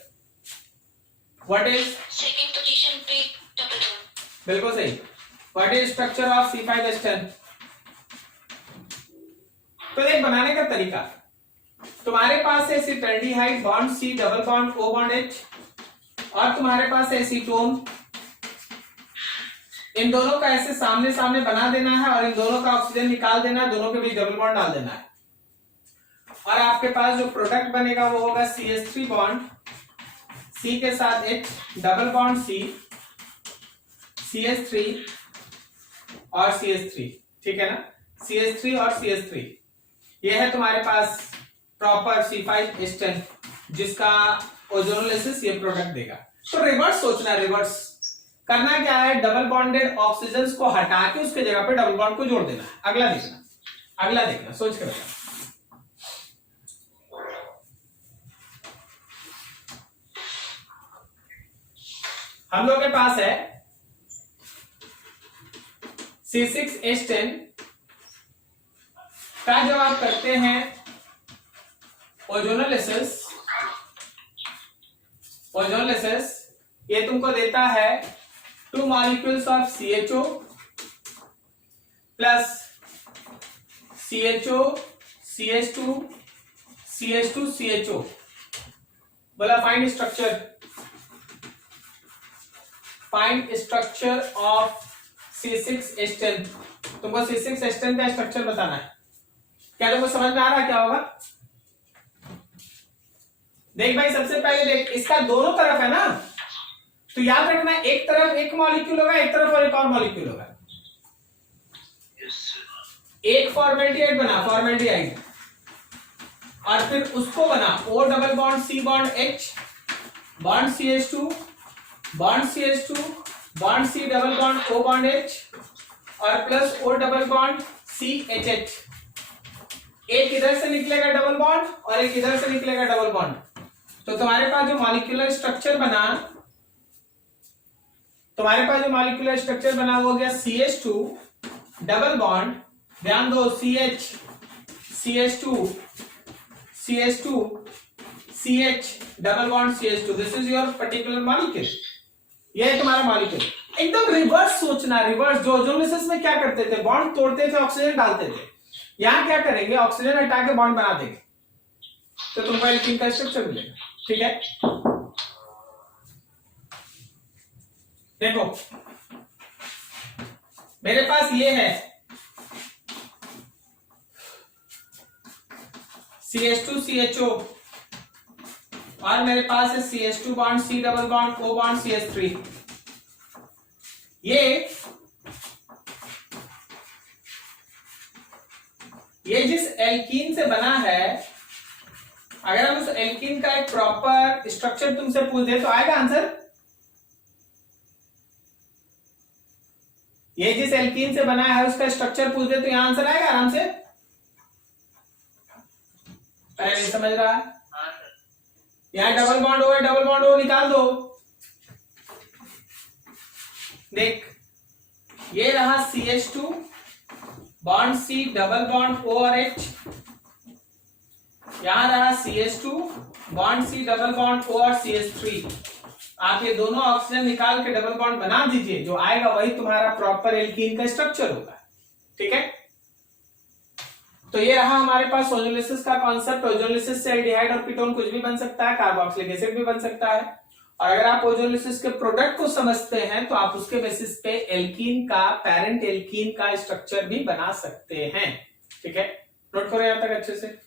what is? Second position पे double bond. बिल्कुल सही। What is structure of C5H10? तो देख बनाने का तरीका, तुम्हारे पास है acetaldehyde bond C double bond O bond H, और तुम्हारे पास है एसीटोन। इन दोनों का ऐसे सामने सामने बना देना है और इन दोनों का ऑक्सीजन निकाल देना है, दोनों के बीच डबल बॉन्ड डाल देना है, और आपके पास जो प्रोडक्ट बनेगा वो होगा CH3 बॉन्ड C के साथ H double bond C, CH3 और CH3। ठीक है ना, CH3 और CH3। ये है तुम्हारे पास प्रॉपर C5H10 जिसका ओजोनोलिसिस ये प्रोडक्ट देगा। तो रिवर्स सोचना, रिवर्स करना क्या है, डबल बॉन्डेड ऑक्सीजन को हटा के उसके जगह पे डबल बॉन्ड को जोड़ देना है। अगला देखना, अगला देखना, सोच के बताना। हम लोग के पास है C6H10 का जब आप करते हैं ओजोनोलिसिस, ये तुमको देता है 2 molecules of CHO plus CHO CH2 CH2 CHO। बोला find structure. Find structure of C6H10। तुमको C6H10 का स्ट्रक्चर बताना है। क्या तुमको समझ में आ रहा है क्या होगा? देख भाई, सबसे पहले देख, इसका दोनों तरफ है ना, तो याद रखना एक तरफ एक मॉलिक्यूल होगा, एक तरफ और एक और मॉलिक्यूल होगा। एक फॉर्मेल्डिहाइड बना, फॉर्मेल्डिहाइड, और फिर उसको बना O double bond C bond H bond CH2 bond CH2 bond C double bond O bond H और plus O double bond CHH। एक इधर से निकलेगा डबल बॉन्ड और एक इधर से निकलेगा डबल बॉन्ड। तो तुम्हारे पास जो मॉलिक्यूलर स्ट्रक्चर बना, वो हो गया CH2 डबल बॉन्ड, ध्यान दो, CH CH2 CH2 CH double bond CH2। This is your particular molecule. ये है तुम्हारा मॉलिक्यूल। एकदम रिवर्स सोचना, रिवर्स। जो ओजोनोलिसिस में क्या करते थे, बॉन्ड तोड़ते थे, ऑक्सीजन डालते थे। यहां क्या करेंगे, ऑक्सीजन हटा के बॉन्ड बना देंगे, तो तुमको एल्कीन का स्ट्रक्चर मिलेगा। ठीक है, देखो मेरे पास ये है CH2 CHO और मेरे पास है CH2 bond C double bond O bond CH3। ये जिस एल्कीन से बना है, अगर हम उस एल्कीन का एक प्रॉपर स्ट्रक्चर तुमसे पूछ दे तो आएगा आंसर? ये जिस एल्कीन से बना है उसका स्ट्रक्चर पूछ दे तो यहां आंसर आएगा आराम से? नहीं समझ रहा है? यहां डबल बॉन्ड O है, डबल बॉन्ड O निकाल दो। देख, ये रहा CH2 bond C double bond O और H, यहां रहा CH2 bond C double bond O और CH3। आप ये दोनों ऑक्सीजन निकाल के डबल बॉन्ड बना दीजिए, जो आएगा वही तुम्हारा प्रॉपर एल्कीन का स्ट्रक्चर होगा। ठीक है, तो ये रहा हमारे पास ओजोनोलिसिस का कॉन्सेप्ट। ओजोनोलिसिस से एल्डिहाइड और कीटोन कुछ भी बन सकता है, कार्बोक्सिलिक एसिड भी बन सकता है। और अगर आप ओजोनोलिसिस के प्रोडक्ट को समझते हैं तो आप उसके बेसिस पे एल्कीन का, पेरेंट एल्कीन का स्ट्रक्चर भी बना सकते हैं। ठीक है, नोट करो यहां तक अच्छे से।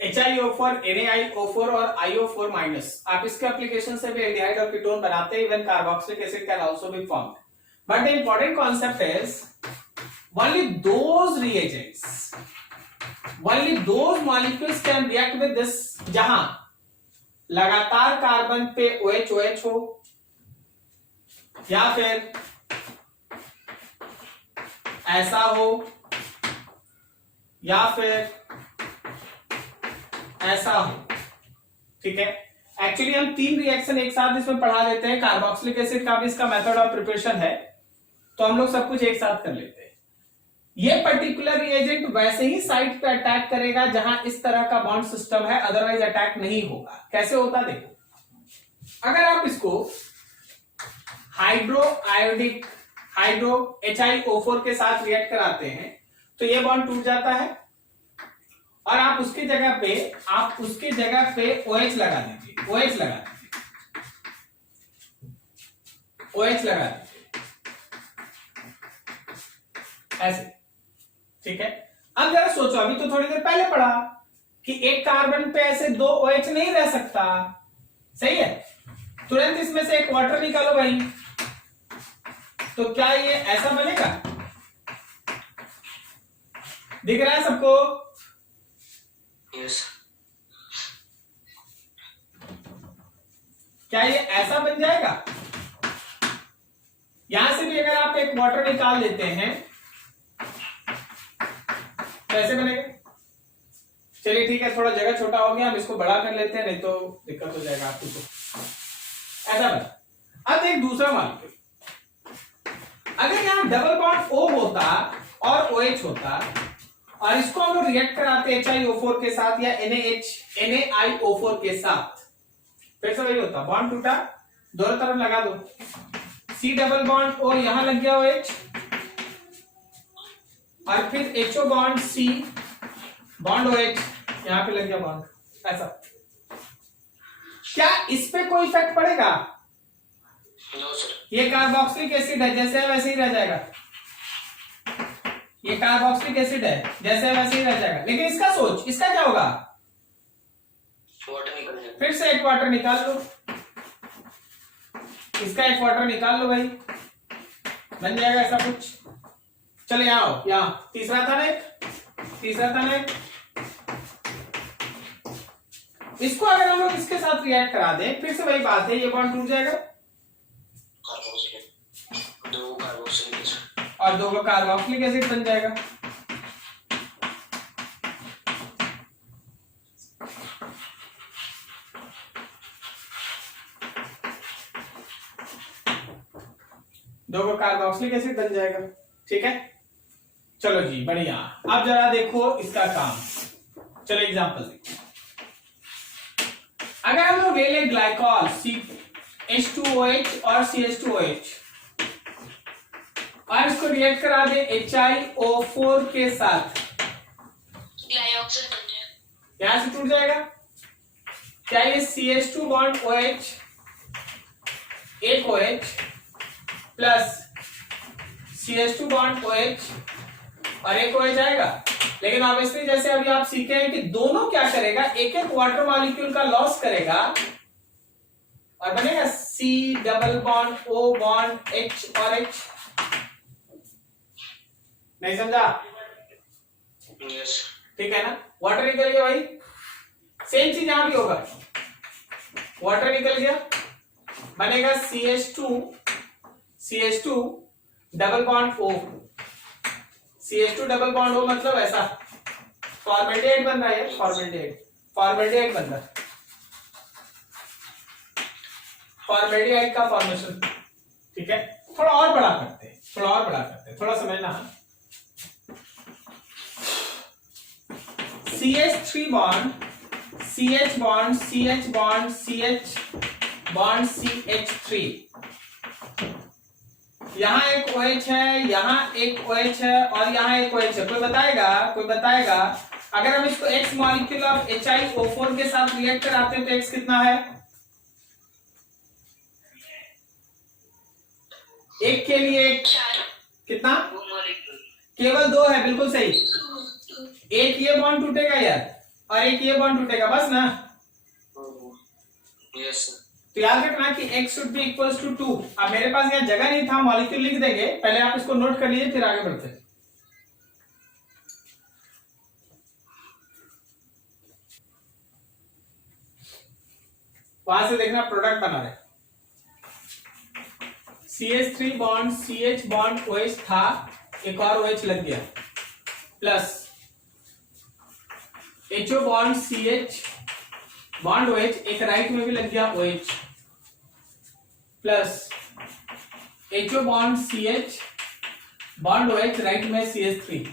HiO4, NaIO4 और IO4 माइनस, आप इसके एप्लीकेशन से भी एल्डिहाइड और कीटोन बनाते हैं। Even carboxylic acid can also be formed, but the important concept is only those reagents, only those molecules can react with this, जहां लगातार कार्बन पे OH OH हो, या फिर ऐसा हो, या फिर ऐसा हो। ठीक है, एक्चुअली हम 3 रिएक्शन एक साथ इसमें पढ़ा देते हैं। कार्बोक्सिलिक एसिड का भी इसका मेथड ऑफ प्रिपरेशन है, तो हम लोग सब कुछ एक साथ कर लेते हैं। ये पर्टिकुलर रिएजेंट वैसे ही साइट पे अटैक करेगा जहां इस तरह का बॉन्ड सिस्टम है, अदरवाइज अटैक नहीं होगा। कैसे होता देखो, अगर आप इसको हाइड्रो HiO4 के साथ रिएक्ट कराते हैं तो ये बॉन्ड टूट जाता है, और आप उसकी जगह पे OH लगा दीजिए, OH लगा दीजिए ऐसे। ठीक है, अब जरा सोचो, अभी तो थोड़ी देर पहले पढ़ा कि एक कार्बन पे ऐसे 2 OH नहीं रह सकता, सही है? तुरंत इसमें से एक वाटर निकालो भाई, तो क्या ये ऐसा बनेगा? दिख रहा है सबको? यस। क्या ये ऐसा बन जाएगा? यहां से भी अगर आप एक वाटर निकाल लेते हैं कैसे बनेगा? चलिए ठीक है, थोड़ा जगह छोटा हो गया, हम इसको बड़ा कर लेते हैं, नहीं तो दिक्कत हो जाएगा आपको। तो ऐसा बना। अब एक दूसरा मॉलिक्यूल, अगर यहाँ डबल बॉन्ड O होता और OH होता और इसको हम लोग रिएक्ट कराते HiO4 के साथ या NaIO4 के साथ, फिर से वही होता, बॉन्ड टूटा, दोनों तरफ लगा दो, C डबल बॉन्ड O यहां लग गया OH और फिर HO bond C bond OH यहां पे लग गया बॉन्ड, ऐसा। क्या इस पे कोई इफेक्ट पड़ेगा? No sir. ये कार्बोक्सिलिक एसिड है, जैसे है वैसे ही रह जाएगा। ये कार्बोक्सिलिक एसिड है, जैसे है वैसे ही रह जाएगा। लेकिन इसका सोच, इसका क्या होगा? वाटर निकल जाएगा। फिर से एक वाटर निकाल लो, इसका एक वाटर निकाल लो भाई, बन जाएगा ऐसा कुछ। चलो यहाँ आओ, यहाँ तीसरा था ना एक, इसको अगर हम लोग इसके साथ रिएक्ट करा दें, फिर से वही बात है, ये बॉन्ड टूट जाएगा दो कार्बोक्सिलिक एसिड और दो का कार्बोक्सिलिक एसिड बन जाएगा। दो का कार्बोक्सिलिक एसिड बन जाएगा, ठीक है। चलो जी बढ़िया। अब जरा देखो इसका काम, चलो एग्जांपल देखो। अगर हम लोग ले लें ग्लाइकॉल H2OH और CH2OH और इसको रिएक्ट करा दें HiO4 के साथ, ग्लाइऑक्सिल बन जाएगा। यहां से टूट जाएगा क्या? ये CH2 बॉन्ड OH, एक OH plus CH2 bond OH और एक OH आएगा। लेकिन ऑब्वियसली जैसे अभी आप सीखे हैं कि दोनों क्या करेगा, एक एक वाटर मॉलिक्यूल का लॉस करेगा और बनेगा C double bond O bond H और H। नहीं समझा? यस ठीक है ना, वाटर निकल गया भाई। सेम चीज यहां भी होगा, वाटर निकल गया, बनेगा CH2 double bond O, CH2 double bond O मतलब ऐसा फॉर्मेल्डिहाइड बन रहा है, फॉर्मेल्डिहाइड बन रहा है, फॉर्मेल्डिहाइड का फॉर्मेशन, ठीक है। थोड़ा और बड़ा करते हैं, थोड़ा समझना। CH3 bond CH bond CH bond CH bond CH3, यहां एक OH है, यहां एक OH है और यहां एक OH है। कोई बताएगा अगर हम इसको X मॉलिक्यूल ऑफ HiO4 के साथ रिएक्ट कराते हैं तो X कितना है? एक के लिए एक कितना? केवल दो है, बिल्कुल सही। एक ये बॉन्ड टूटेगा यार और एक ये बॉन्ड टूटेगा, बस ना। यस तो याद रखना कि x should be equals to 2। अब मेरे पास यहाँ जगह नहीं था, मॉलिक्यूल लिख देंगे, पहले आप इसको नोट कर लीजिए फिर आगे बढ़ते हैं। वहां से देखना प्रोडक्ट बना रहे। CH3 bond CH bond OH था, एक और OH लग गया, plus HO bond CH bond OH, एक राइट में भी लग गया OH, plus HO bond CH bond OH, right में CH3।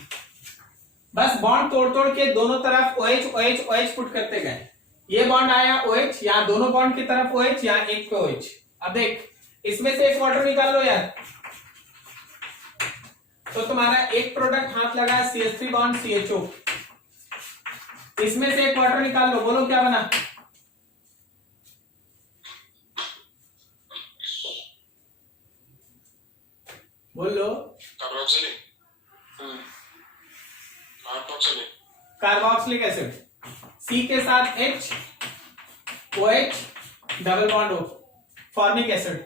बस बॉन्ड तोड़ के दोनों तरफ OH OH OH पुट करते गए। ये बॉन्ड आया OH, यहाँ दोनों बॉन्ड की तरफ OH, यहाँ एक पे OH। अब देख, इसमें से एक वाटर निकाल लो यार, तो तुम्हारा एक प्रोडक्ट हाथ लगा CH3 बॉन्ड CHO, इसमें से एक वाटर निकाल लो, बोलो क्या बना? बोलो। कार्बोक्सिलिक एसिड, C के साथ H, OH double bond O, formic acid,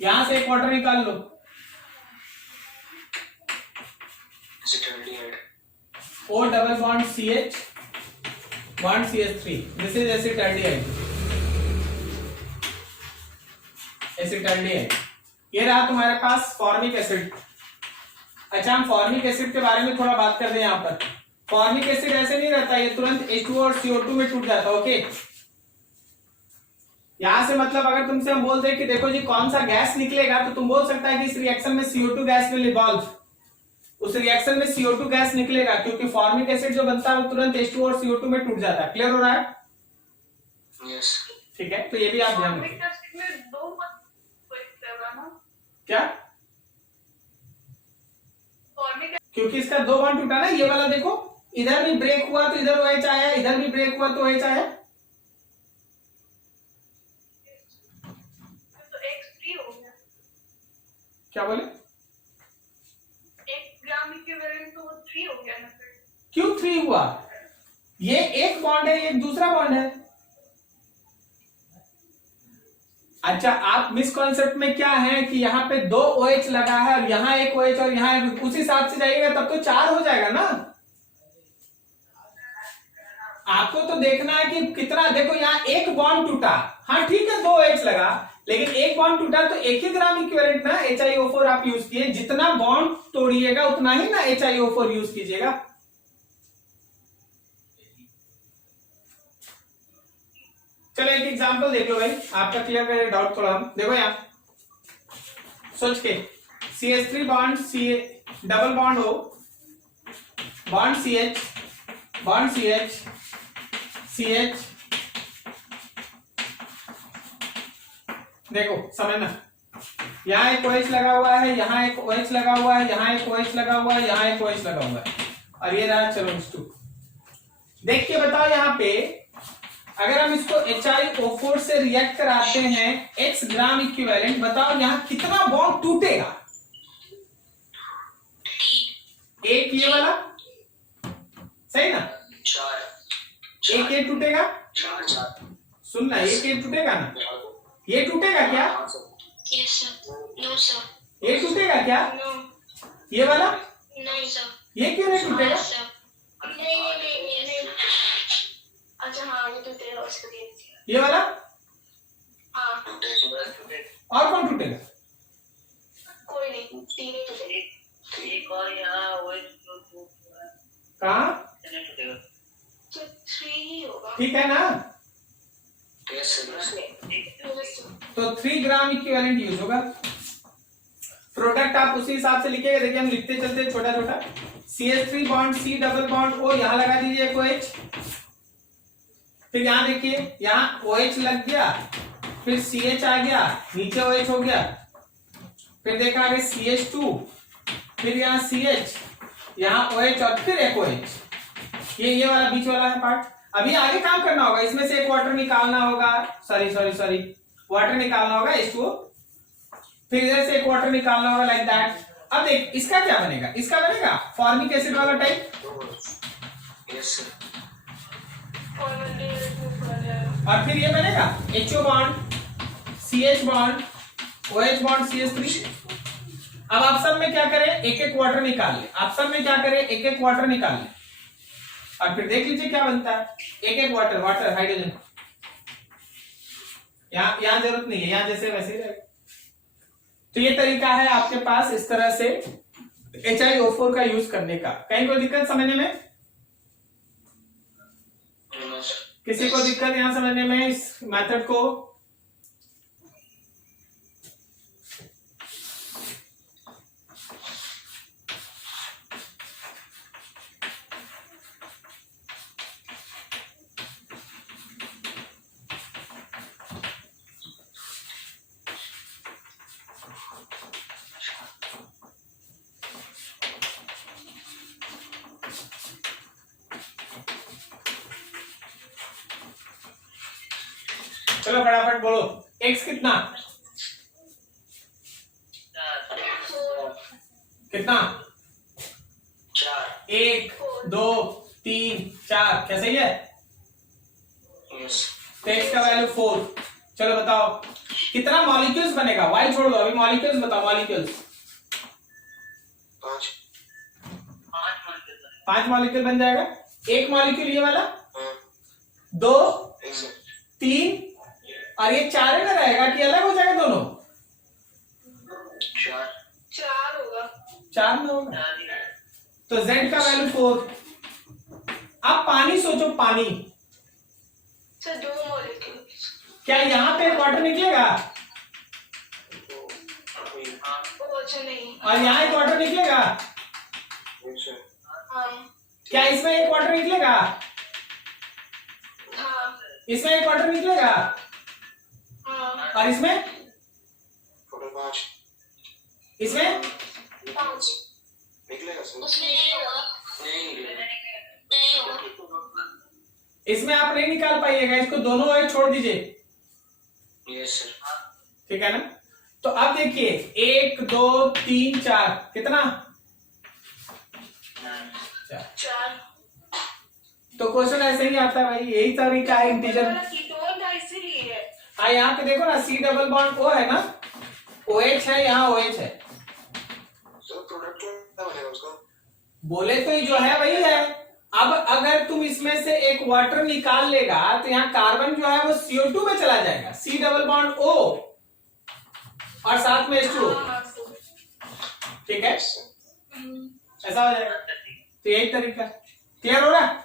यहां से एक वाटर निकाल लो, acetaldehyde, O double bond CH bond CH3, this is acetaldehyde, acetaldehyde. ये रहा तुम्हारे पास फॉर्मिक एसिड। अच्छा, हम फॉर्मिक एसिड के बारे में थोड़ा बात कर दें। यहाँ पर फॉर्मिक एसिड ऐसे नहीं रहता, ये तुरंत H2 और CO2 में टूट जाता, ओके। यहां से मतलब अगर तुमसे हम बोलते हैं कि देखो जी कौन सा गैस निकलेगा, तो तुम बोल सकता है कि इस रिएक्शन में CO2 गैस विल इवॉल्व, उस रिएक्शन में CO2 गैस निकलेगा, क्योंकि फॉर्मिक एसिड जो बनता है वो तुरंत H2 और CO2 में टूट जाता है। क्लियर हो रहा है? यस ठीक है, तो ये भी आप ध्यान फॉर्मिक रखिए। एसिड में दो ना, क्या? फॉर्मिक क्योंकि इसका 2 बॉन्ड टूटा ना, ये वाला देखो, इधर भी ब्रेक हुआ तो इधर OH आया, इधर भी ब्रेक हुआ तो OH आया। तो X3 हो गया, क्या बोले? 1 ग्राम इक्विवेलेंट तो 3 हो गया ना फिर। क्यों 3 हुआ? ये एक बॉन्ड है, ये दूसरा बॉन्ड है। अच्छा, आप मिसकॉन्सेप्ट में क्या है कि यहाँ पे 2 OH लगा है और यहाँ एक OH और यहाँ एक, उस हिसाब से जाइएगा तब तो 4 हो जाएगा ना। आपको तो देखना है कि कितना, देखो यहाँ एक बॉन्ड टूटा, हाँ ठीक है 2 OH लगा, लेकिन एक बॉन्ड टूटा तो 1 ग्राम इक्विवेलेंट ना HiO4 आप यूज किए, जितना बॉन्ड तोड़िएगा उतना ही ना HiO4 यूज कीजिएगा। चलो एक एग्जांपल देख लो भाई, आपका क्लियर करे डाउट थोड़ा। हम देखो यहाँ सोच के, CH3 बॉन्ड डबल बॉन्ड हो, bond CH, bond CH, CH, देखो समझना, यहाँ एक OH लगा हुआ है, यहाँ एक OH लगा हुआ है, यहाँ एक OH लगा हुआ है, यहाँ एक OH लगा हुआ है, और ये रहा चलो H2। देख के बताओ यहाँ पे, अगर हम इसको HiO4 से रिएक्ट कराते हैं X ग्राम इक्विवेलेंट, बताओ यहाँ कितना बॉन्ड टूटेगा? एक ये वाला, सही ना? 4 एक ये टूटेगा, 4 सुनना, एक ये टूटेगा ना, ये टूटेगा क्या? Yes, sir. No, sir. ये टूटेगा क्या? No, ये वाला, No, sir. ये क्यों नहीं टूटेगा? Yes, sir. नहीं। अच्छा हाँ, ये तो तेरा उसको दे दिया। ये वाला, हाँ, और कौन टूटेगा? कोई नहीं, 3 ही टूटेंगे। कहाँ? तो 3 ही होगा। ठीक है ना? यस तो 3 ग्राम इक्विवेलेंट यूज होगा। प्रोडक्ट आप उसी हिसाब से लिखेगा, देखिए हम लिखते चलते छोटा छोटा। CH3 bond C double bond O, यहां लगा दीजिए एक OH, फिर यहां देखिए यहां OH लग गया, फिर CH आ गया, नीचे OH हो गया, फिर देखा आगे CH2, फिर यहाँ CH, यहाँ OH और फिर एक OH। ये वाला बीच वाला है पार्ट। अभी आगे काम करना होगा, इसमें से एक वाटर निकालना होगा, सॉरी वाटर निकालना होगा H2O, फिर इधर से एक वाटर निकालना होगा, लाइक दैट। अब देख इसका क्या बनेगा, इसका बनेगा फॉर्मिक एसिड वाला टाइप, यस और फिर ये बनेगा HO bond, CH bond, OH bond, CH3। अब आप सब में क्या करें, एक एक वाटर निकाल ले, आप सब में क्या करें, एक एक वाटर निकाल ले, और फिर देख लीजिए क्या बनता है। एक एक वाटर हाइड्रोजन, यहां जरूरत नहीं है, यहां जैसे वैसे ही रहेगा। तो ये तरीका है आपके पास इस तरह से HiO4 का यूज करने का। कहीं कोई दिक्कत समझने में? किसी को दिक्कत यहां समझने में इस मेथड को? चलो फटाफट बोलो, x कितना कितना? 4 1 2 3 4, क्या सही है? यस तो x का वैल्यू 4। चलो बताओ कितना मॉलिक्यूल्स बनेगा? y छोड़ दो, अभी मॉलिक्यूल्स बताओ। मॉलिक्यूल्स 5 मॉलिक्यूल बन जाएगा। एक मॉलिक्यूल ये वाला, 2 3 और ये 4 में रहेगा कि अलग हो जाएगा दोनों? 4 होगा। 4 में होगा। तो Z का वैल्यू 4। अब पानी सोचो, पानी सर 2 मॉलिक्यूल्स। क्या यहाँ पे एक वाटर निकलेगा ओ अच्छा नहीं। और यहाँ एक वाटर निकलेगा? हाँ क्या इसमें एक वाटर निकलेगा? हाँ इसमें एक वाटर निकलेगा हाँ। और इसमें? इसमें 5 उसमें नहीं होगा, नहीं निकलेगा। नहीं होगा। इसमें आप नहीं निकाल पाइएगा, इसको दोनों ओर छोड़ दीजिए। Yes sir. ठीक है ना? तो अब देखिए 1 2 3 4 कितना? 4। तो क्वेश्चन ऐसे ही आता है भाई, यही तरीका है इंटीजर। कीटोन था इसीलिए। हाँ यहाँ पे देखो ना, C डबल बॉन्ड O है ना, OH है, यहाँ OH है। बोले तो ये जो है वही है। अब अगर तुम इसमें से एक वाटर निकाल लेगा तो यहाँ कार्बन जो है वो CO2 में चला जाएगा, C डबल बॉन्ड O और साथ में H2O। ठीक है, ऐसा हो जाएगा। तो यही तरीका। क्लियर हो रहा है?